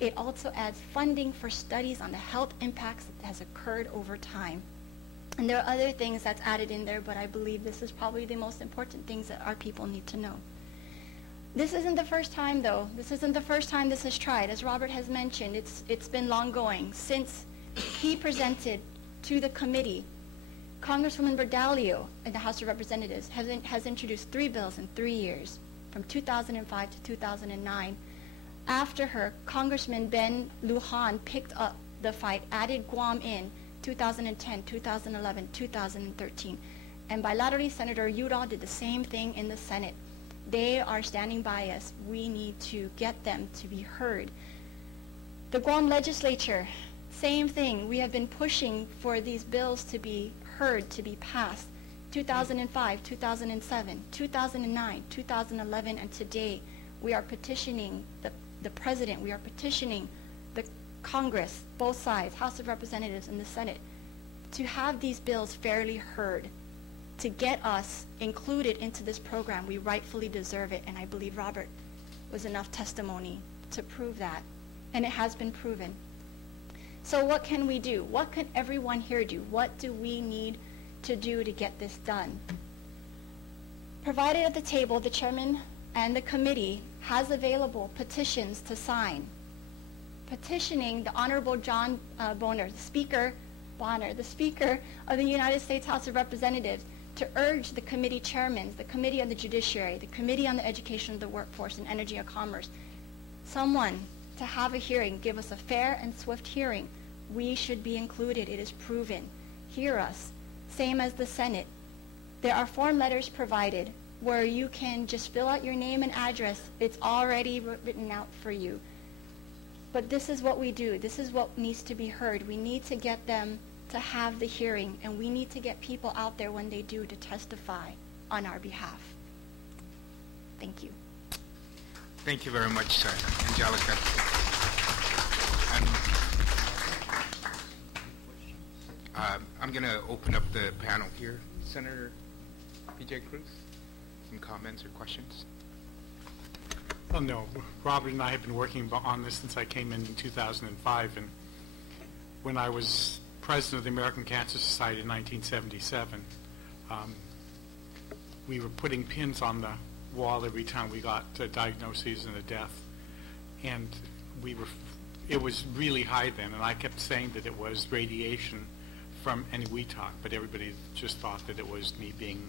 It also adds funding for studies on the health impacts that has occurred over time. And there are other things that's added in there, but I believe this is probably the most important things that our people need to know. This isn't the first time, though. This isn't the first time this is tried. As Robert has mentioned, it's been long going. Since he presented to the committee, Congresswoman Berdalio in the House of Representatives has introduced 3 bills in 3 years, from 2005 to 2009. After her, Congressman Ben Lujan picked up the fight, added Guam in 2010, 2011, 2013. And bilaterally, Senator Udall did the same thing in the Senate. They are standing by us. We need to get them to be heard. The Guam legislature, same thing. We have been pushing for these bills to be heard, to be passed. 2005, 2007, 2009, 2011, and today we are petitioning the President, we are petitioning the Congress, both sides, House of Representatives and the Senate, to have these bills fairly heard, to get us included into this program. We rightfully deserve it, and I believe Robert was enough testimony to prove that, and it has been proven. So what can we do? What can everyone here do? What do we need to do to get this done? Provided at the table, the chairman and the committee has available petitions to sign. Petitioning the Honorable John Boehner, the Speaker of the United States House of Representatives, to urge the committee chairmen, the Committee on the Judiciary, the Committee on the Education of the Workforce and Energy and Commerce, someone to have a hearing, give us a fair and swift hearing. We should be included. It is proven. Hear us. Same as the Senate. There are form letters provided where you can just fill out your name and address. It's already written out for you. But this is what we do. This is what needs to be heard. We need to get them to have the hearing, and we need to get people out there when they do to testify on our behalf. Thank you. Thank you very much, Angelica. I'm going to open up the panel here. Senator B.J. Cruz, some comments or questions? Well, no. Robert and I have been working on this since I came in 2005, and when I was president of the American Cancer Society in 1977, we were putting pins on the wall every time we got a diagnosis and a death, and it was really high then, and I kept saying that it was radiation from any we talk, but everybody just thought that it was me being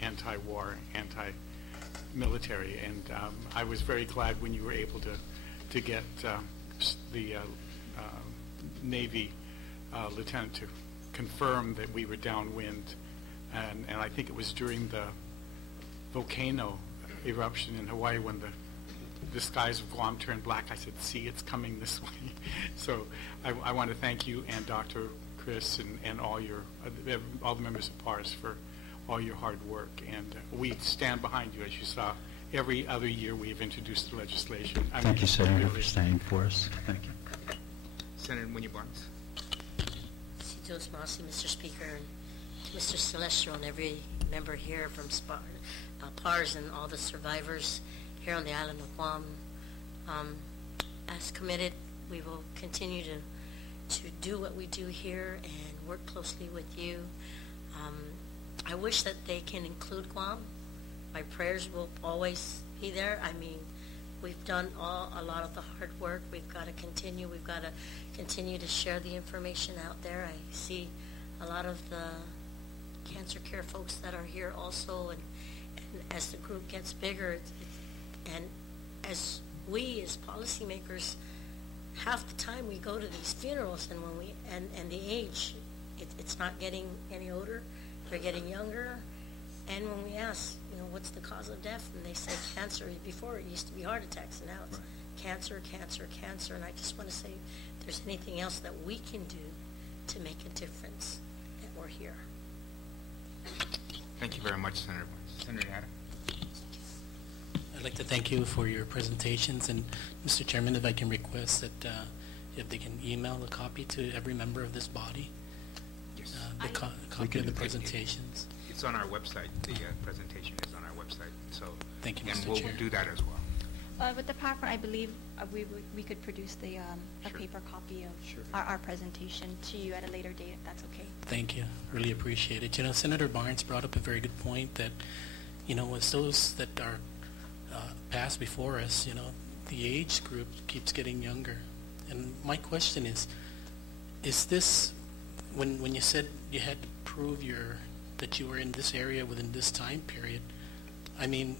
anti-war, anti-military, and I was very glad when you were able to get the Navy lieutenant to confirm that we were downwind, and I think it was during the volcano eruption in Hawaii when the skies of Guam turned black. I said, see, it's coming this way. So I want to thank you and Dr. Chris and all the members of PARS for all your hard work, and we stand behind you. As you saw, every other year we've introduced the legislation. Thank you, Senator, for standing for us. Thank you. Senator Muña-Barnes. Mr. Speaker, and Mr. Celestial and every member here from PARS and all the survivors here on the island of Guam. As committed, we will continue to do what we do here and work closely with you. I wish that they can include Guam. My prayers will always be there. I mean, we've done a lot of the hard work. We've got to continue. We've got to continue to share the information out there. I see a lot of the cancer care folks that are here also, and as the group gets bigger, and as we as policymakers, half the time we go to these funerals, and when and the age, it's not getting any older, they're getting younger, and when we ask, what's the cause of death, and they say cancer. Before it used to be heart attacks, and now it's cancer, and I just want to say, if there's anything else that we can do to make a difference, that we're here. Thank you very much, Senator. Senator Adam. I'd like to thank you for your presentations, and Mr. Chairman, if I can request that if they can email a copy to every member of this body, Yes. the copy of the presentations. It's on our website. The presentation is on our website. So Thank you, and Mr. we'll Chair. do that as well. With the PowerPoint, I believe we could produce the a Sure. paper copy of Sure. our presentation to you at a later date, if that's okay. Thank you. Really appreciate it. You know, Senator Barnes brought up a very good point that, you know, as those that are passed before us, you know, the age group keeps getting younger. And my question is this, when you said you had to prove that you were in this area within this time period, I mean,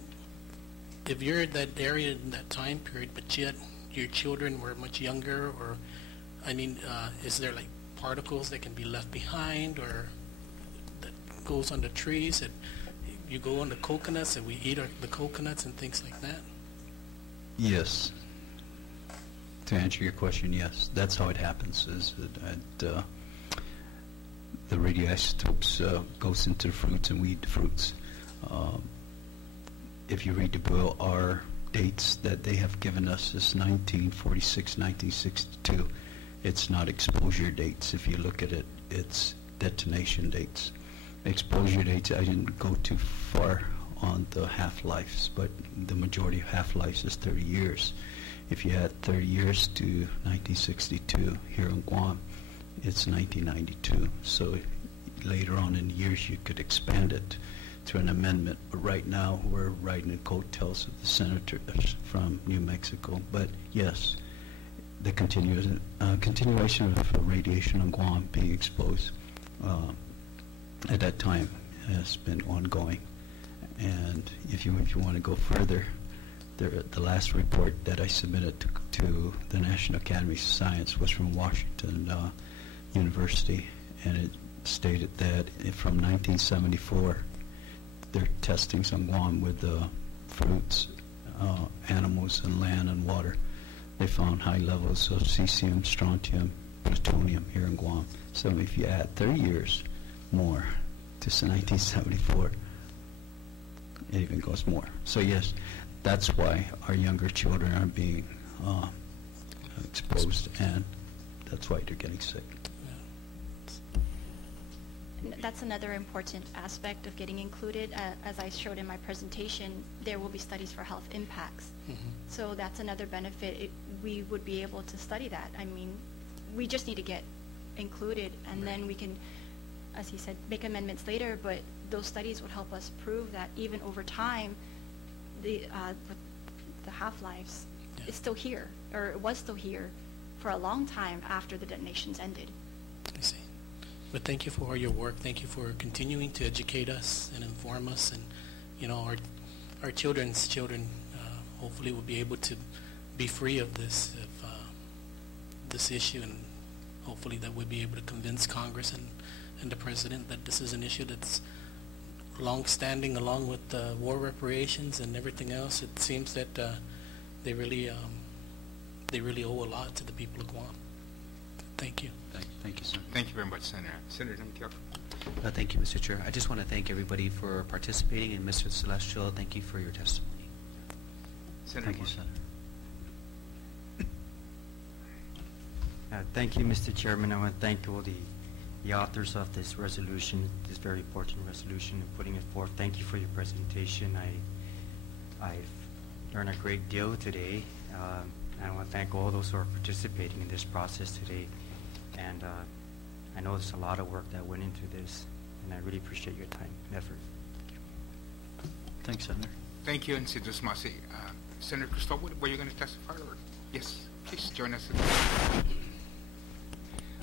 if you're in that area in that time period, but yet your children were much younger, or, I mean, is there like particles that can be left behind, or that goes on the trees, that you go on the coconuts and we eat the coconuts and things like that? Yes. To answer your question, yes. That's how it happens, is that the radioisotopes goes into the fruits and we eat the fruits. If you read the bill, our dates that they have given us is 1946, 1962. It's not exposure dates. If you look at it, it's detonation dates. Exposure dates, I didn't go too far on the half-lives, but the majority of half-lives is 30 years. If you add 30 years to 1962 here in Guam, it's 1992. So later on in the years, you could expand it to an amendment. But right now, we're riding the coattails of the senators from New Mexico. But yes, the continuation of radiation on Guam being exposed at that time has been ongoing. And if you want to go further, the last report that I submitted to the National Academy of Science was from Washington University, and it stated that from 1974, their testings on Guam with fruits, animals, and land and water, they found high levels of cesium, strontium, plutonium here in Guam. So if you add 30 years more to 1974, it even goes more. So yes, that's why our younger children are being exposed, and that's why they're getting sick. That's another important aspect of getting included. As I showed in my presentation, there will be studies for health impacts. So that's another benefit. We would be able to study that. I mean, we just need to get included, and then we can, as he said, make amendments later, but those studies would help us prove that even over time, the half-lives is still here, or it was still here for a long time after the detonations ended. I see. But thank you for all your work. Thank you for continuing to educate us and inform us, and you know, our children's children hopefully will be able to be free of this issue, and hopefully that we'll be able to convince Congress and the President that this is an issue that's long-standing, along with war reparations and everything else. It seems that they really owe a lot to the people of Guam. Thank you. Thank you, sir. Thank you very much, Senator. Senator Michael. Thank you, Mr. Chair. I just want to thank everybody for participating, and Mr. Celestial, thank you for your testimony. Senator Thank you, Moore. Senator. Thank you, Mr. Chairman. I want to thank all the authors of this resolution, this very important resolution, and putting it forth. Thank you for your presentation. I've learned a great deal today. I want to thank all those who are participating in this process today. And I know there's a lot of work that went into this, and I really appreciate your time and effort. Thanks, Senator. Thank you, and Senator Smasi. Senator Cruz, were you going to testify? Or? Yes, please join us.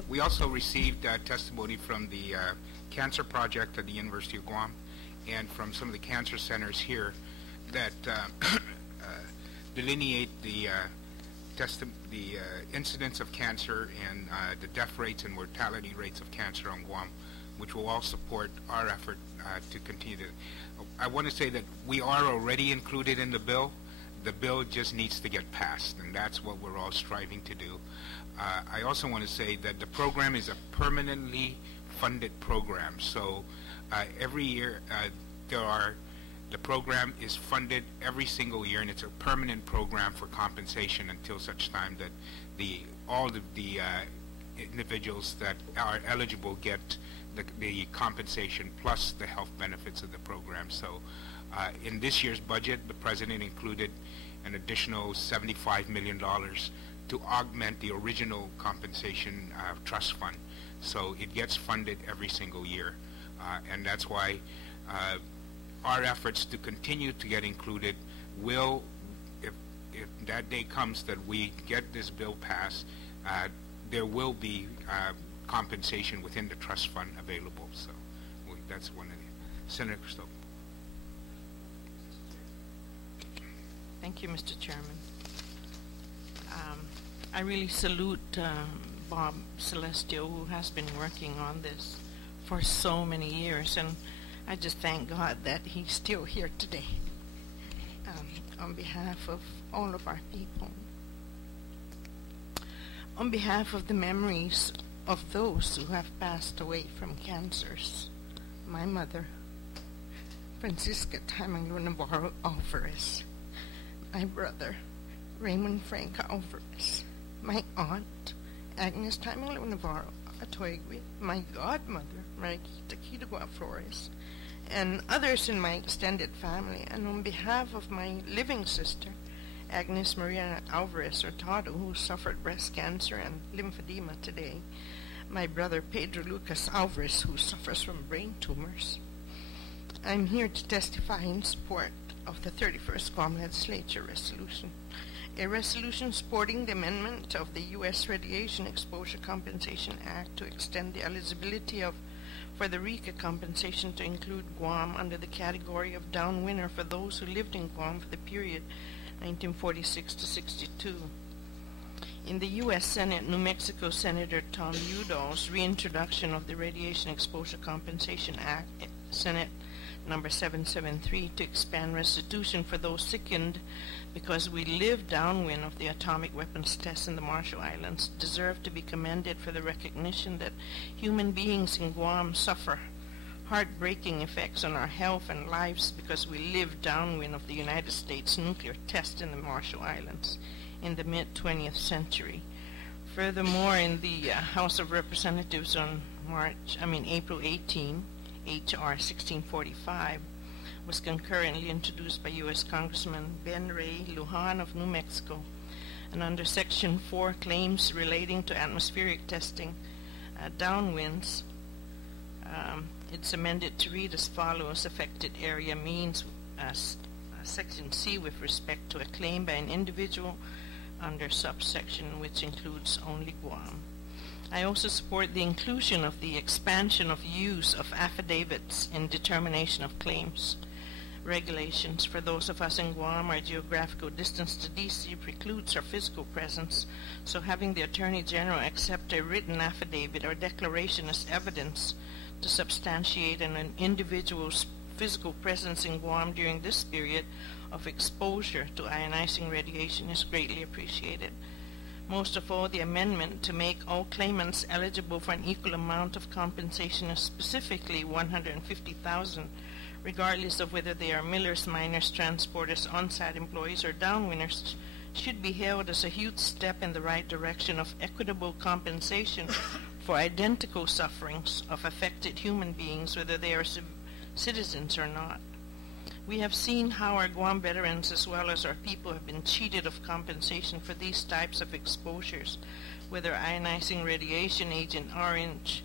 We also received testimony from the Cancer Project at the University of Guam and from some of the cancer centers here that delineate the incidence of cancer and the death rates and mortality rates of cancer on Guam, which will all support our effort to continue to. I want to say that we are already included in the bill. The bill just needs to get passed, and that's what we're all striving to do. I also want to say that the program is a permanently funded program, so every year the program is funded every single year, and it's a permanent program for compensation until such time that all the individuals that are eligible get the compensation plus the health benefits of the program. So in this year's budget, the President included an additional $75 million to augment the original compensation trust fund. So it gets funded every single year. And that's why our efforts to continue to get included will, if that day comes that we get this bill passed, there will be compensation within the trust fund available. So that's one of the. Senator Cruz. Thank you, Mr. Chairman. I really salute Bob Celestio, who has been working on this for so many years, and I just thank God that he's still here today on behalf of all of our people. On behalf of the memories of those who have passed away from cancers, my mother, Francisca Timing Navarro Alvarez, my brother, Raymond Frank Alvarez, my aunt, Agnes Timing Navarro Atoigui, my godmother, Mariquita Quidagua Flores, and others in my extended family, and on behalf of my living sister, Agnes Maria Alvarez Hurtado, who suffered breast cancer and lymphedema today, my brother Pedro Lucas Alvarez, who suffers from brain tumors. I'm here to testify in support of the 31st Guam Legislature resolution, a resolution supporting the amendment of the U.S. Radiation Exposure Compensation Act to extend the eligibility for the RECA compensation to include Guam under the category of downwinner for those who lived in Guam for the period 1946 to 62. In the U.S. Senate, New Mexico Senator Tom Udall's reintroduction of the Radiation Exposure Compensation Act, Senate number 773, to expand restitution for those sickened because we live downwind of the atomic weapons test in the Marshall Islands, deserve to be commended for the recognition that human beings in Guam suffer heartbreaking effects on our health and lives because we live downwind of the United States nuclear test in the Marshall Islands in the mid-20th century. Furthermore, in the House of Representatives on April 18, H.R. 1645 was concurrently introduced by U.S. Congressman Ben Ray Lujan of New Mexico, and under Section 4, claims relating to atmospheric testing downwinds, it's amended to read as follows: affected area means Section C with respect to a claim by an individual under subsection which includes only Guam. I also support the inclusion of the expansion of use of affidavits in determination of claims. Regulations for those of us in Guam, our geographical distance to D.C. precludes our physical presence, so having the Attorney General accept a written affidavit or declaration as evidence to substantiate an individual's physical presence in Guam during this period of exposure to ionizing radiation is greatly appreciated. Most of all, the amendment to make all claimants eligible for an equal amount of compensation, specifically $150,000, regardless of whether they are millers, miners, transporters, on-site employees, or downwinners, should be hailed as a huge step in the right direction of equitable compensation for identical sufferings of affected human beings, whether they are citizens or not. We have seen how our Guam veterans as well as our people have been cheated of compensation for these types of exposures, whether ionizing radiation, Agent Orange,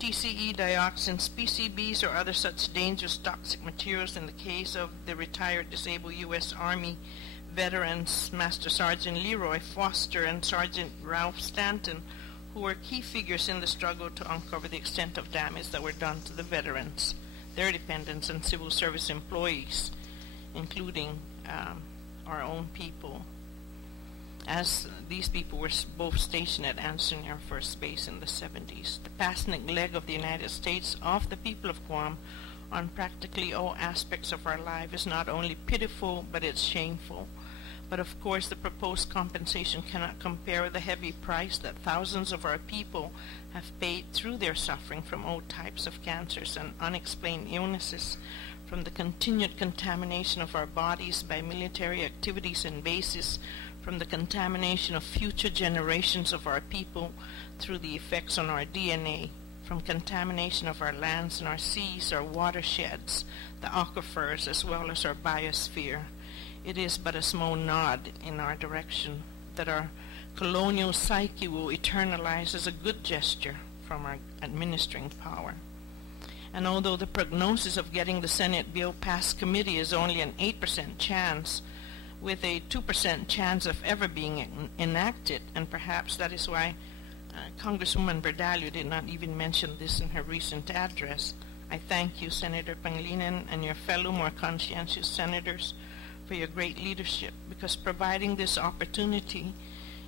TCE, dioxins, PCBs, or other such dangerous toxic materials in the case of the retired disabled U.S. Army veterans Master Sergeant Leroy Foster and Sergeant Ralph Stanton, who were key figures in the struggle to uncover the extent of damage that were done to the veterans, their dependents, and civil service employees, including our own people, as these people were both stationed at Anderson Air Force Base in the 70s. The past neglect of the United States of the people of Guam on practically all aspects of our life is not only pitiful, but it's shameful. But of course, the proposed compensation cannot compare with the heavy price that thousands of our people have paid through their suffering from all types of cancers and unexplained illnesses, from the continued contamination of our bodies by military activities and bases, from the contamination of future generations of our people through the effects on our DNA, from contamination of our lands and our seas, our watersheds, the aquifers, as well as our biosphere. it is but a small nod in our direction that our colonial psyche will eternalize as a good gesture from our administering power. And although the prognosis of getting the Senate bill past committee is only an 8% chance, with a 2% chance of ever being enacted, and perhaps that is why Congresswoman Berdalio did not even mention this in her recent address, I thank you, Senator Pangelinan, and your fellow more conscientious senators for your great leadership, because providing this opportunity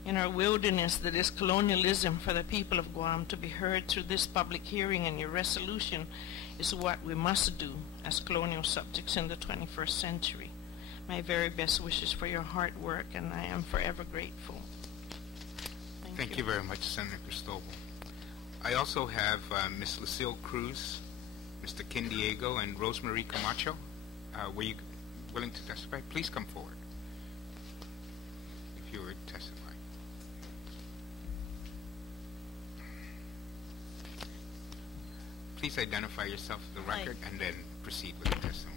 in our wilderness that is colonialism for the people of Guam to be heard through this public hearing and your resolution is what we must do as colonial subjects in the 21st century. My very best wishes for your hard work, and I am forever grateful. Thank you very much, Senator Cristobal. I also have Ms. Lucille Cruz, Mr. Ken Diego, and Rosemary Camacho. Were you willing to testify? Please come forward if you would testify. Please identify yourself for the record and then proceed with the testimony.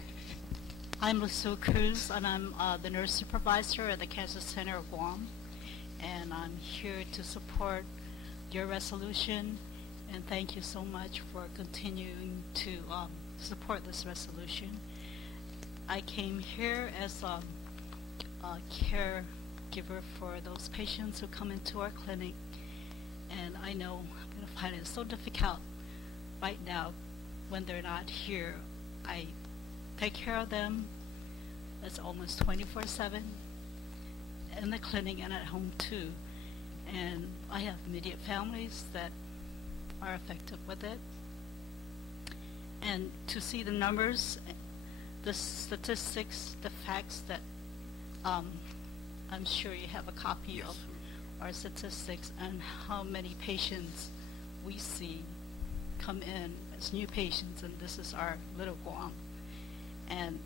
I'm Lucille Cruz, and I'm the nurse supervisor at the Cancer Center of Guam, and I'm here to support your resolution, and thank you so much for continuing to support this resolution. I came here as a caregiver for those patients who come into our clinic, and I know I'm going to find it so difficult right now when they're not here. I take care of them. It's almost 24/7 in the clinic and at home too. And I have immediate families that are affected with it. And to see the numbers, the statistics, the facts that I'm sure you have a copy of our statistics and how many patients we see come in as new patients, and this is our little Guam. And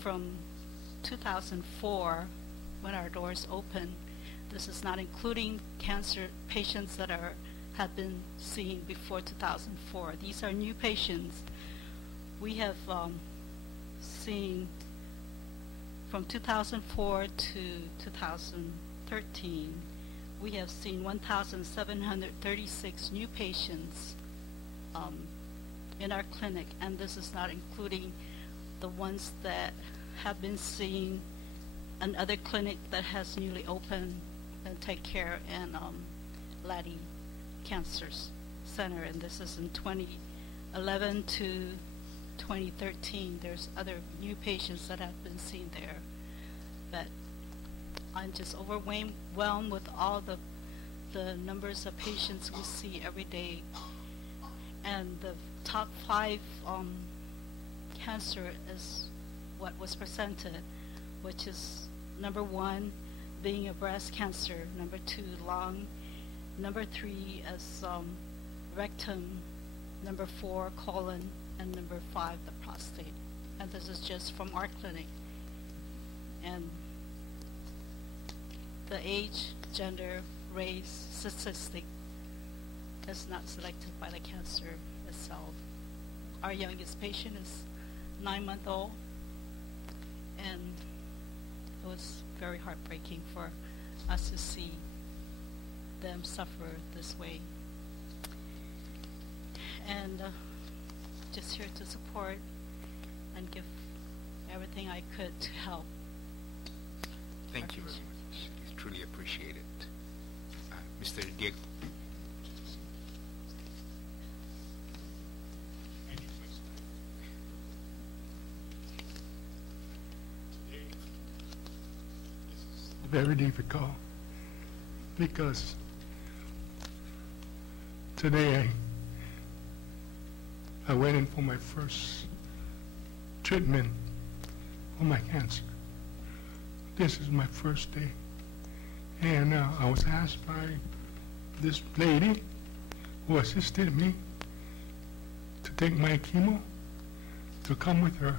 from 2004, when our doors opened, this is not including cancer patients that have been seen before 2004. These are new patients. We have seen from 2004 to 2013, we have seen 1,736 new patients in our clinic, and this is not including the ones that have been seen another clinic that has newly opened and take care in Laddie Cancer Center, and this is in 2011 to 2013. There's other new patients that have been seen there, but I'm just overwhelmed with all the numbers of patients we see every day. And the top 5 cancer is what was presented, which is number 1 being a breast cancer, number 2 lung, number 3 is rectum, number 4 colon, and number 5 the prostate. And this is just from our clinic. And the age, gender, race, statistic is not selected by the cancer itself. Our youngest patient is 9-month-old, and it was very heartbreaking for us to see them suffer this way. And just here to support and give everything I could to help. Thank you very much. It's truly appreciated. Mr. Diego. Very difficult because today I went in for my first treatment for my cancer. This is my first day, and I was asked by this lady who assisted me to take my chemo to come with her.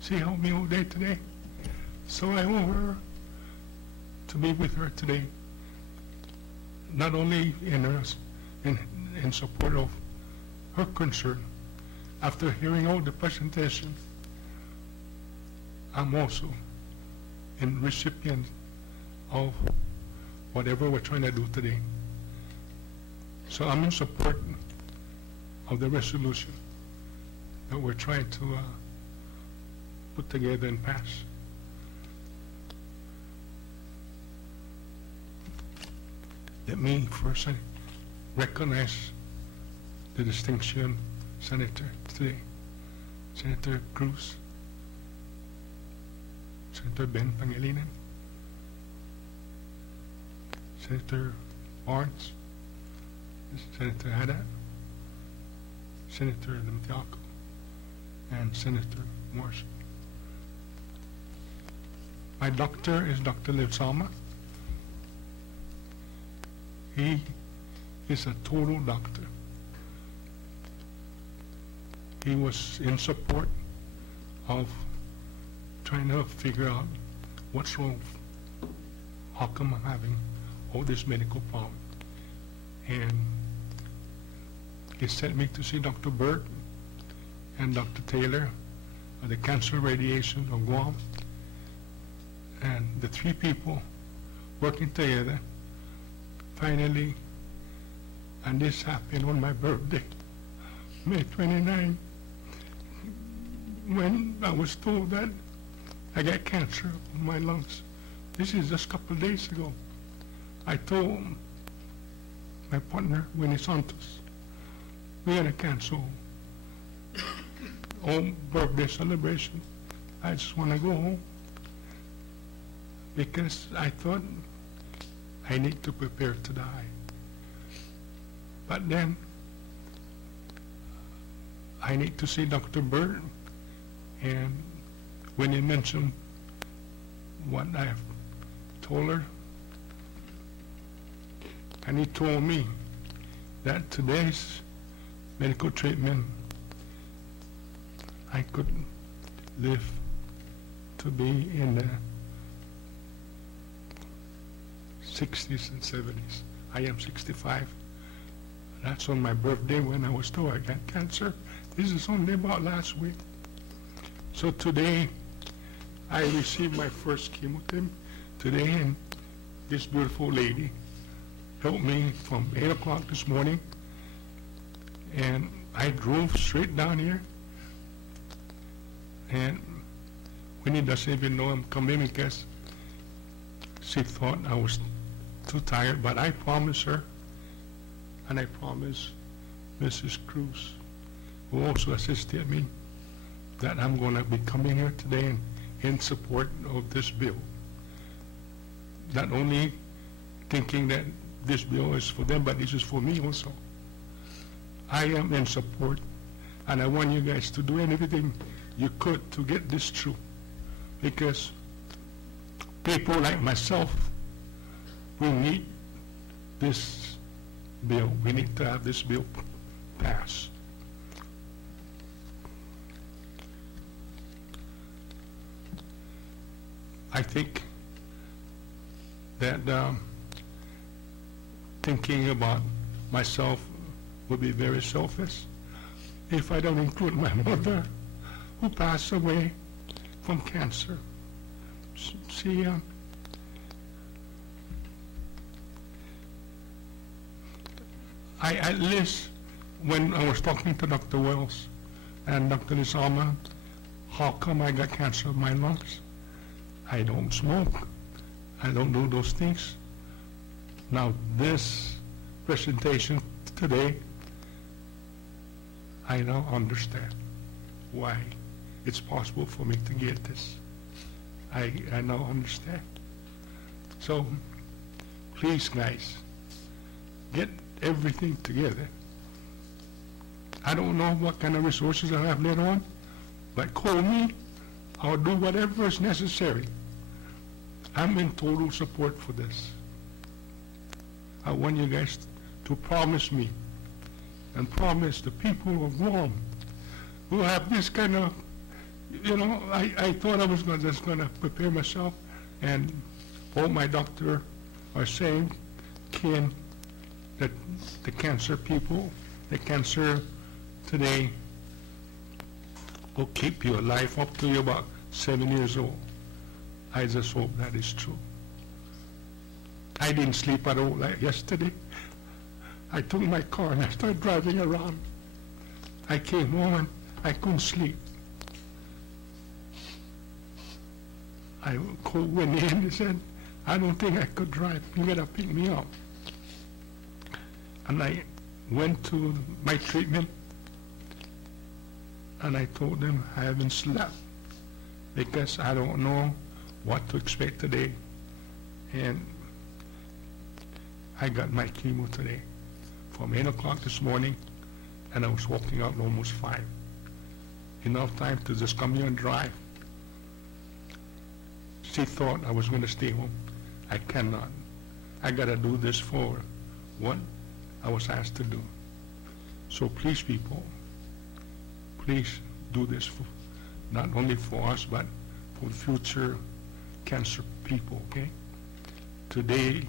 She helped me all day today. So I owe her to be with her today, not only in support of her concern. After hearing all the presentation I'm also a recipient of whatever we're trying to do today. So I'm in support of the resolution that we're trying to put together and pass. Let me first recognize the distinction senator today, Senator Cruz, Senator Ben Pangelinan, Senator Barnes, Senator Haddad, Senator Limtiaco, and Senator Morrison. My doctor is Dr. Lizama. He is a total doctor. He was in support of trying to figure out what's wrong, how come I'm having all this medical problem. And he sent me to see Dr. Burt and Dr. Taylor of the Cancer Radiation of Guam. And the three people working together, finally, and this happened on my birthday, May 29, when I was told that I got cancer on my lungs. This is just a couple of days ago. I told my partner, Winnie Santos, we had a cancel home birthday celebration. I just want to go home because I thought I need to prepare to die. But then I need to see Dr. Bird, and when he mentioned what I have told her, and he told me that today's medical treatment, I could live to be in the 60s and 70s. I am 65. That's on my birthday when I was told I got cancer. This is only about last week. So today, I received my first chemotherapy today, and this beautiful lady helped me from 8 o'clock this morning, and I drove straight down here, and Winnie doesn't even know I'm coming because she thought I was too tired, but I promised her, and I promised Mrs. Cruz, who also assisted me, that I'm going to be coming here today in support of this bill. Not only thinking that this bill is for them, but this is for me also. I am in support, and I want you guys to do anything you could to get this through, because people like myself, we need this bill. We need to have this bill passed. I think that thinking about myself would be very selfish if I don't include my mother, who passed away from cancer. See, I at least, when I was talking to Dr. Wells and Dr. Lizama, how come I got cancer of my lungs? I don't smoke. I don't do those things. Now, this presentation today, I now understand why it's possible for me to get this. I now understand. So, please, guys, get everything together. I don't know what kind of resources I have later on, but call me. I'll do whatever is necessary. I'm in total support for this. I want you guys to promise me and promise the people of Guam who have this kind of, you know, I thought I was just going to prepare myself, and all my doctor are saying, Ken, that the cancer people, the cancer today will keep you alive up to you about 7 years old. I just hope that is true. I didn't sleep at all like yesterday. I took my car and I started driving around. I came home and I couldn't sleep. I called Winnie and he said, I don't think I could drive. You gotta pick me up. And I went to my treatment and I told them I haven't slept because I don't know what to expect today. And I got my chemo today from 8 o'clock this morning, and I was walking out almost 5. Enough time to just come here and drive. She thought I was going to stay home. I cannot. I got to do this for what I was asked to do. So please, people, please do this for, not only for us, but for future cancer people, okay? Today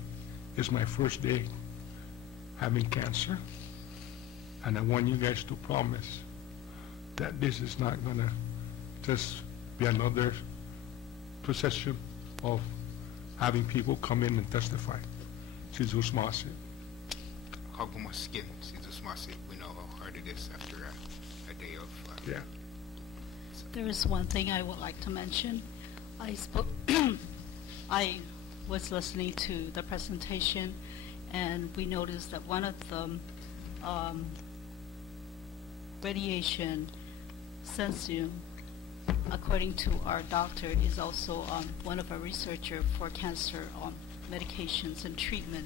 is my first day having cancer, and I want you guys to promise that this is not going to just be another procession of having people come in and testify. Jesus Masi. We know how hard it is after a day of... yeah. There is one thing I would like to mention. I was listening to the presentation, and we noticed that one of the radiation cesium, according to our doctor, is also one of our researchers for cancer medications and treatment,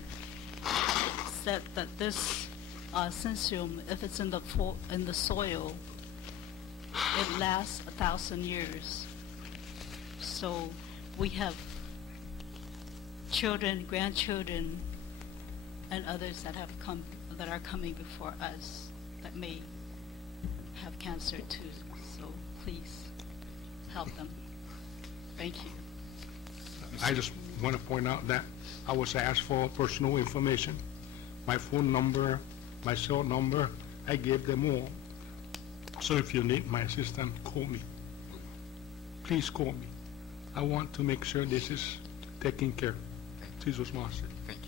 said that this cesium, if it's in the soil, it lasts 1,000 years. So we have children, grandchildren, and others that are coming before us that may have cancer too. So please help them. Thank you. I just want to point out that I was asked for personal information, my phone number, my cell number. I gave them all. So if you need my assistance, call me. Please call me. I want to make sure this is taken care of. Jesus Master. Thank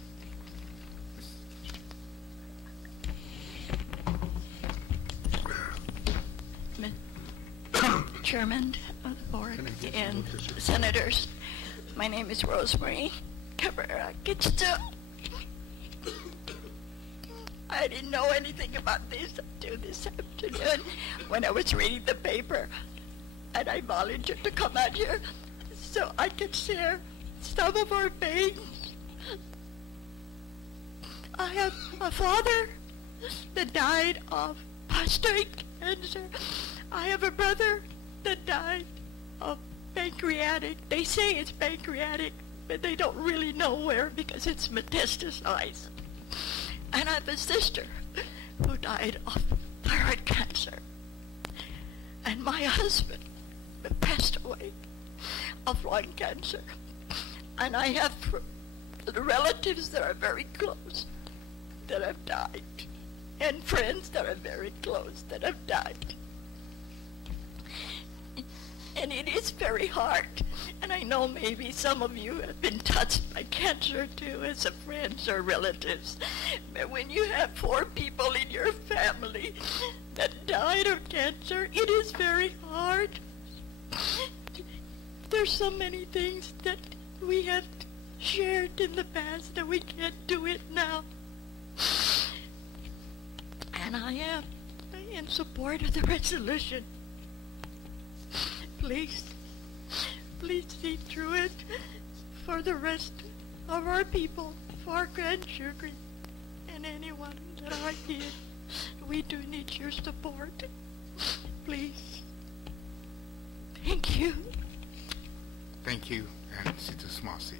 you. Chairman of the board and senators, my name is Rose Muña-Barnes. I didn't know anything about this until this afternoon when I was reading the paper, and I volunteered to come out here so I could share some of our pain. I have a father that died of prostate cancer. I have a brother that died of pancreatic. They say it's pancreatic, but they don't really know where because it's metastasized. And I have a sister who died of thyroid cancer. And my husband passed away of lung cancer. And I have relatives that are very close that have died, and friends that are very close that have died. And it is very hard. And I know maybe some of you have been touched by cancer too as a friends or relatives. But when you have 4 people in your family that died of cancer, it is very hard. There's so many things that we have shared in the past that we can't do it now. And I am in support of the resolution. Please see through it for the rest of our people, for our grandchildren, and anyone that are here. We do need your support. Please. Thank you. Thank you, and Situs Masi.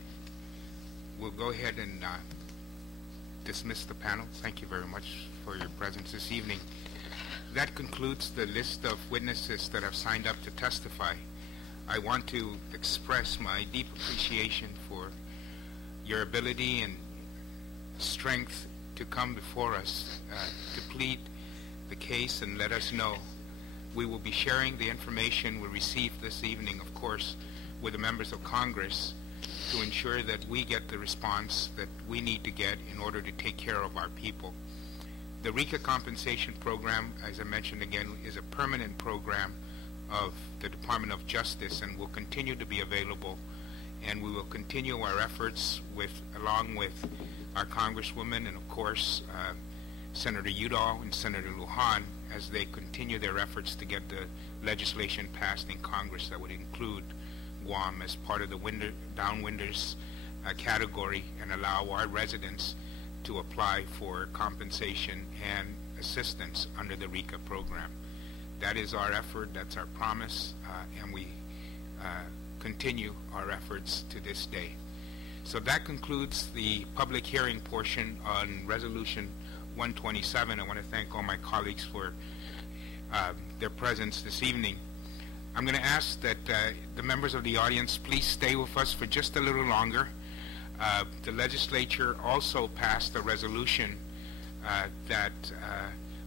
We'll go ahead and dismiss the panel. Thank you very much for your presence this evening. That concludes the list of witnesses that have signed up to testify. I want to express my deep appreciation for your ability and strength to come before us to plead the case and let us know We will be sharing the information we received this evening, of course, with the members of Congress to ensure that we get the response that we need to get in order to take care of our people. The RECA compensation program, as I mentioned again, is a permanent program of the Department of Justice and will continue to be available, and we will continue our efforts along with our Congresswoman and of course Senator Udall and Senator Lujan as they continue their efforts to get the legislation passed in Congress that would include Guam as part of the downwinders category and allow our residents to apply for compensation and assistance under the RECA program. That is our effort, that's our promise, and we continue our efforts to this day. So that concludes the public hearing portion on Resolution 127. I want to thank all my colleagues for their presence this evening. I'm going to ask that the members of the audience please stay with us for just a little longer. The legislature also passed a resolution that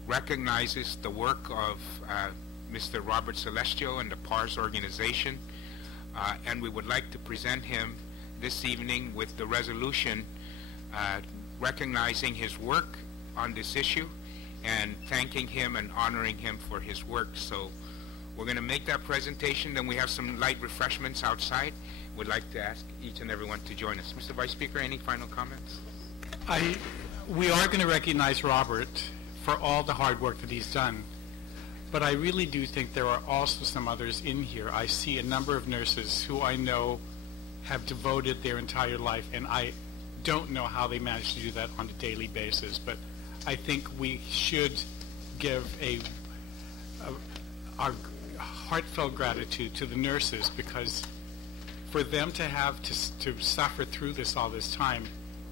recognizes the work of Mr. Robert Celestial and the PARS organization, and we would like to present him this evening with the resolution recognizing his work on this issue and thanking him and honoring him for his work. So we're going to make that presentation, then we have some light refreshments outside. We'd like to ask each and everyone to join us. Mr. Vice Speaker, any final comments? We are going to recognize Robert for all the hard work that he's done, but I really do think there are also some others in here. I see a number of nurses who I know have devoted their entire life, and I don't know how they manage to do that on a daily basis, but I think we should give our heartfelt gratitude to the nurses, because for them to have to suffer through this all this time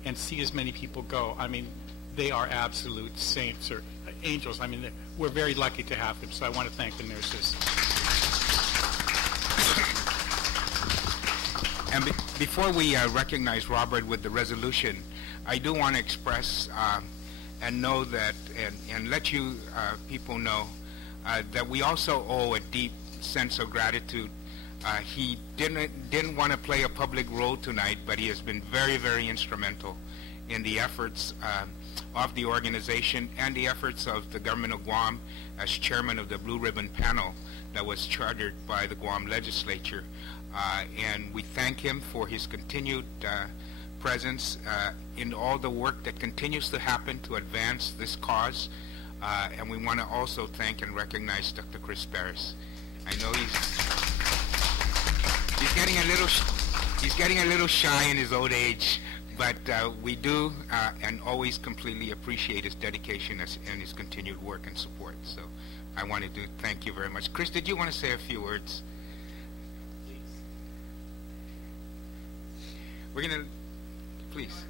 and see as many people go, I mean, they are absolute saints or angels. I mean, we're very lucky to have them, so I want to thank the nurses. And before we recognize Robert with the resolution, I do want to express and know that, and let you people know that we also owe a deep sense of gratitude. He didn't want to play a public role tonight, but he has been very, very instrumental in the efforts of the organization and the efforts of the government of Guam as chairman of the Blue Ribbon Panel that was chartered by the Guam legislature. And we thank him for his continued presence in all the work that continues to happen to advance this cause. And we want to also thank and recognize Dr. Chris Barris. I know he's getting a little shy in his old age, but we do and always completely appreciate his dedication and his continued work and support. So I wanted to thank you very much. Chris, did you want to say a few words? We're going to, please.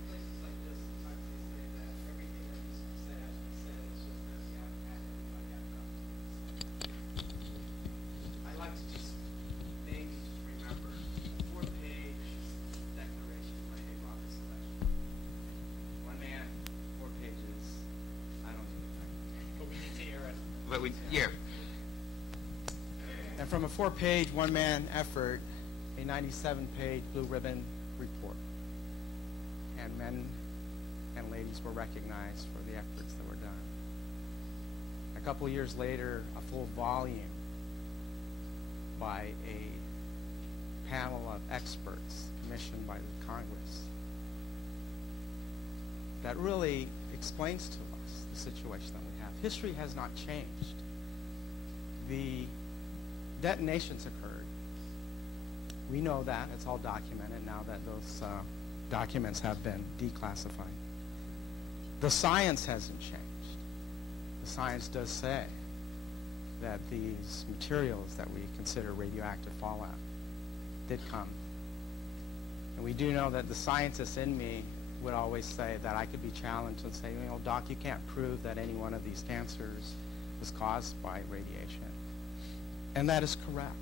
I'd like to just maybe just remember, 4-page declaration by Robert Celestial. One man, 4 pages. I don't know. But we need to air it. But we, yeah. And from a 4-page, one-man effort, a 97-page blue ribbon report. And men and ladies were recognized for the efforts that were done. A couple of years later, a full volume by a panel of experts commissioned by the Congress that really explains to us the situation that we have. History has not changed. The detonations occurred. We know that. It's all documented now that those documents have been declassified. The science hasn't changed. The science does say that these materials that we consider radioactive fallout did come. And we do know that the scientist in me would always say that I could be challenged and say, you know, Doc, you can't prove that any one of these cancers was caused by radiation. And that is correct.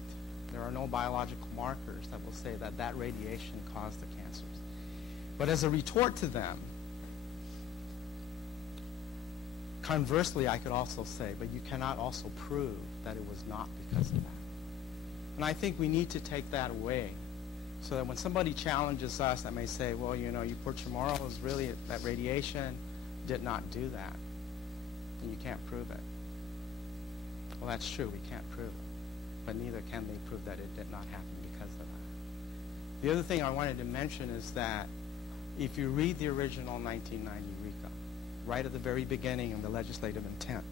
There are no biological markers that will say that that radiation caused the cancers. But as a retort to them, Conversely, I could also say, but you cannot also prove that it was not because of that. And I think we need to take that away so that when somebody challenges us that may say, well, you know, you poor Chamorro is really, that radiation did not do that, and you can't prove it. Well, that's true, we can't prove it, but neither can they prove that it did not happen because of that. The other thing I wanted to mention is that if you read the original 1990 RECA, right at the very beginning of the legislative intent,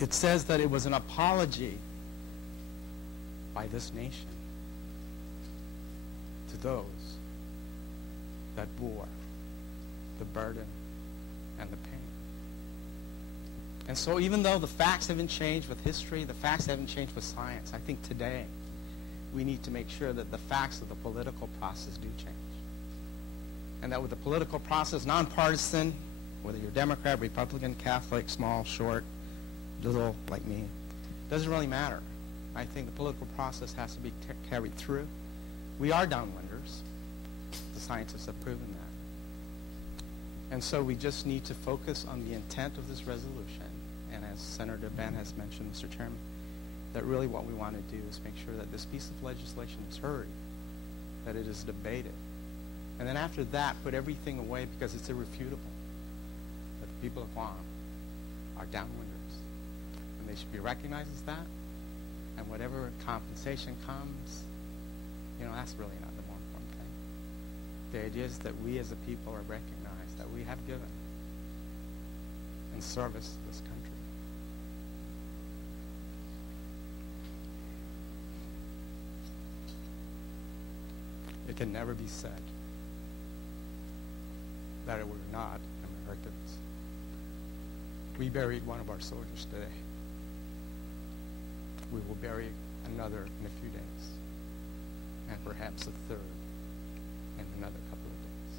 it says that it was an apology by this nation to those that bore the burden and the pain. And so even though the facts haven't changed with history, the facts haven't changed with science, I think today we need to make sure that the facts of the political process do change. And that with the political process, nonpartisan, whether you're Democrat, Republican, Catholic, small, short, little, like me, doesn't really matter. I think the political process has to be carried through. We are downwinders. The scientists have proven that. And so we just need to focus on the intent of this resolution. And as Senator Ben has mentioned, Mr. Chairman, that really what we want to do is make sure that this piece of legislation is heard, that it is debated. And then after that, put everything away because it's irrefutable that the people of Guam are downwinders. And they should be recognized as that. And whatever compensation comes, you know, that's really not the more important thing. The idea is that we as a people are recognized, that we have given in service to this country. It can never be said that we're not Americans. We buried one of our soldiers today. We will bury another in a few days, and perhaps a third in another couple of days.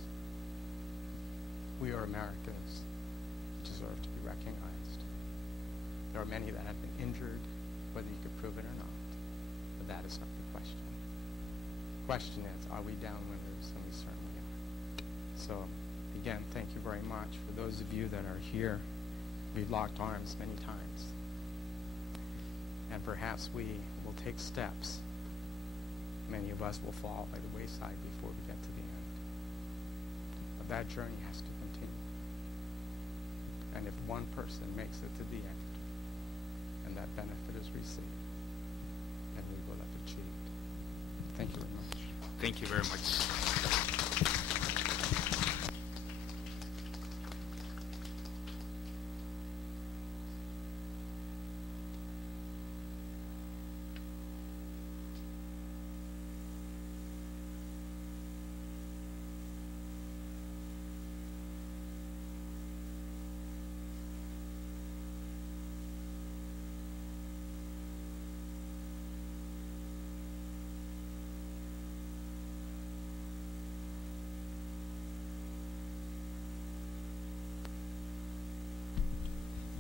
We are Americans who deserve to be recognized. There are many that have been injured, whether you can prove it or not, but that is not the question. The question is, are we downwinders? And we certainly are. So, again, thank you very much. For those of you that are here, we've locked arms many times. And perhaps we will take steps. Many of us will fall by the wayside before we get to the end. But that journey has to continue. And if one person makes it to the end, and that benefit is received, then we will have achieved. Thank you very much. Thank you very much.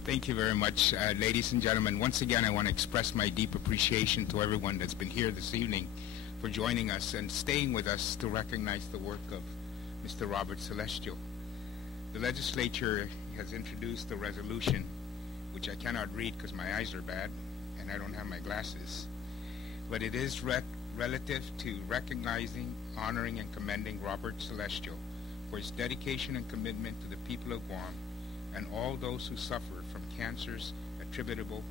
Thank you very much, ladies and gentlemen. Once again, I want to express my deep appreciation to everyone that's been here this evening for joining us and staying with us to recognize the work of Mr. Robert Celestial. The legislature has introduced a resolution, which I cannot read because my eyes are bad and I don't have my glasses, but it is relative to recognizing, honoring, and commending Robert Celestial for his dedication and commitment to the people of Guam and all those who suffer from cancers attributable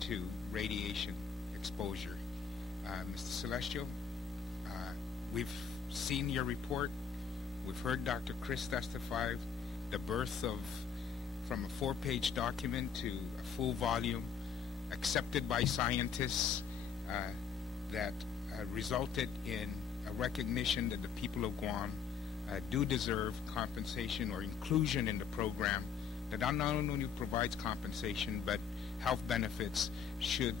to radiation exposure. Mr. Celestial, we've seen your report. We've heard Dr. Cruz testify, the birth of, from a 4-page document to a full volume, accepted by scientists, that resulted in a recognition that the people of Guam do deserve compensation or inclusion in the program that not only provides compensation but health benefits should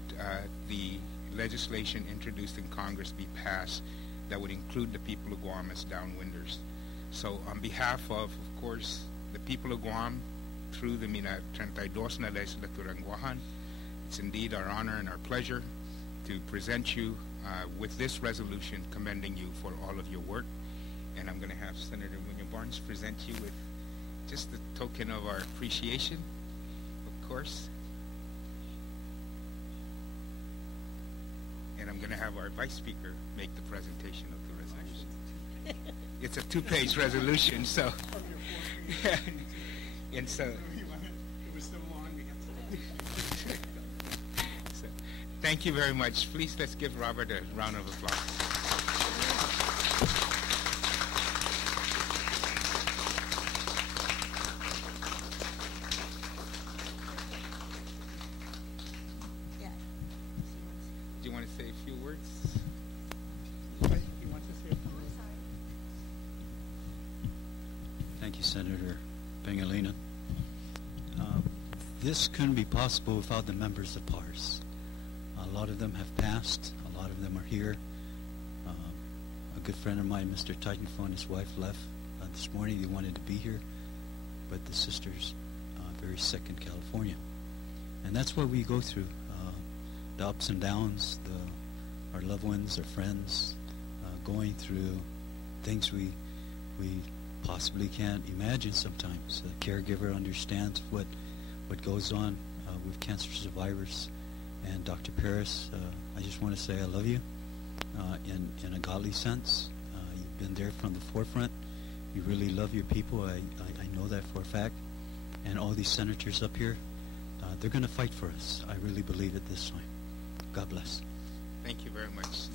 the legislation introduced in Congress be passed that would include the people of Guam as downwinders. So on behalf of course, the people of Guam, through the Mina 32 na Legislatura ng Guahan, it's indeed our honor and our pleasure to present you with this resolution commending you for all of your work. And I'm going to have Senator Muña-Barnes present you with just a token of our appreciation, of course. And I'm going to have our Vice Speaker make the presentation of the resolution. It's a 2-page resolution, so. And so. It was so long, we had to. So, thank you very much. Please, let's give Robert a round of applause. Do you want to say a few words? Thank you, Senator Pangelinan. This couldn't be possible without the members of PARS. A lot of them have passed. A lot of them are here. A good friend of mine, Mr. Titanfo, and his wife left this morning. They wanted to be here, but the sister's very sick in California. And that's what we go through, the ups and downs, our loved ones, our friends, going through things we possibly can't imagine sometimes. A caregiver understands what goes on with cancer survivors. And Dr. Paris, I just want to say I love you in a godly sense. You've been there from the forefront. You really love your people. I know that for a fact. And all these senators up here, they're going to fight for us. I really believe it this time. God bless. Thank you very much.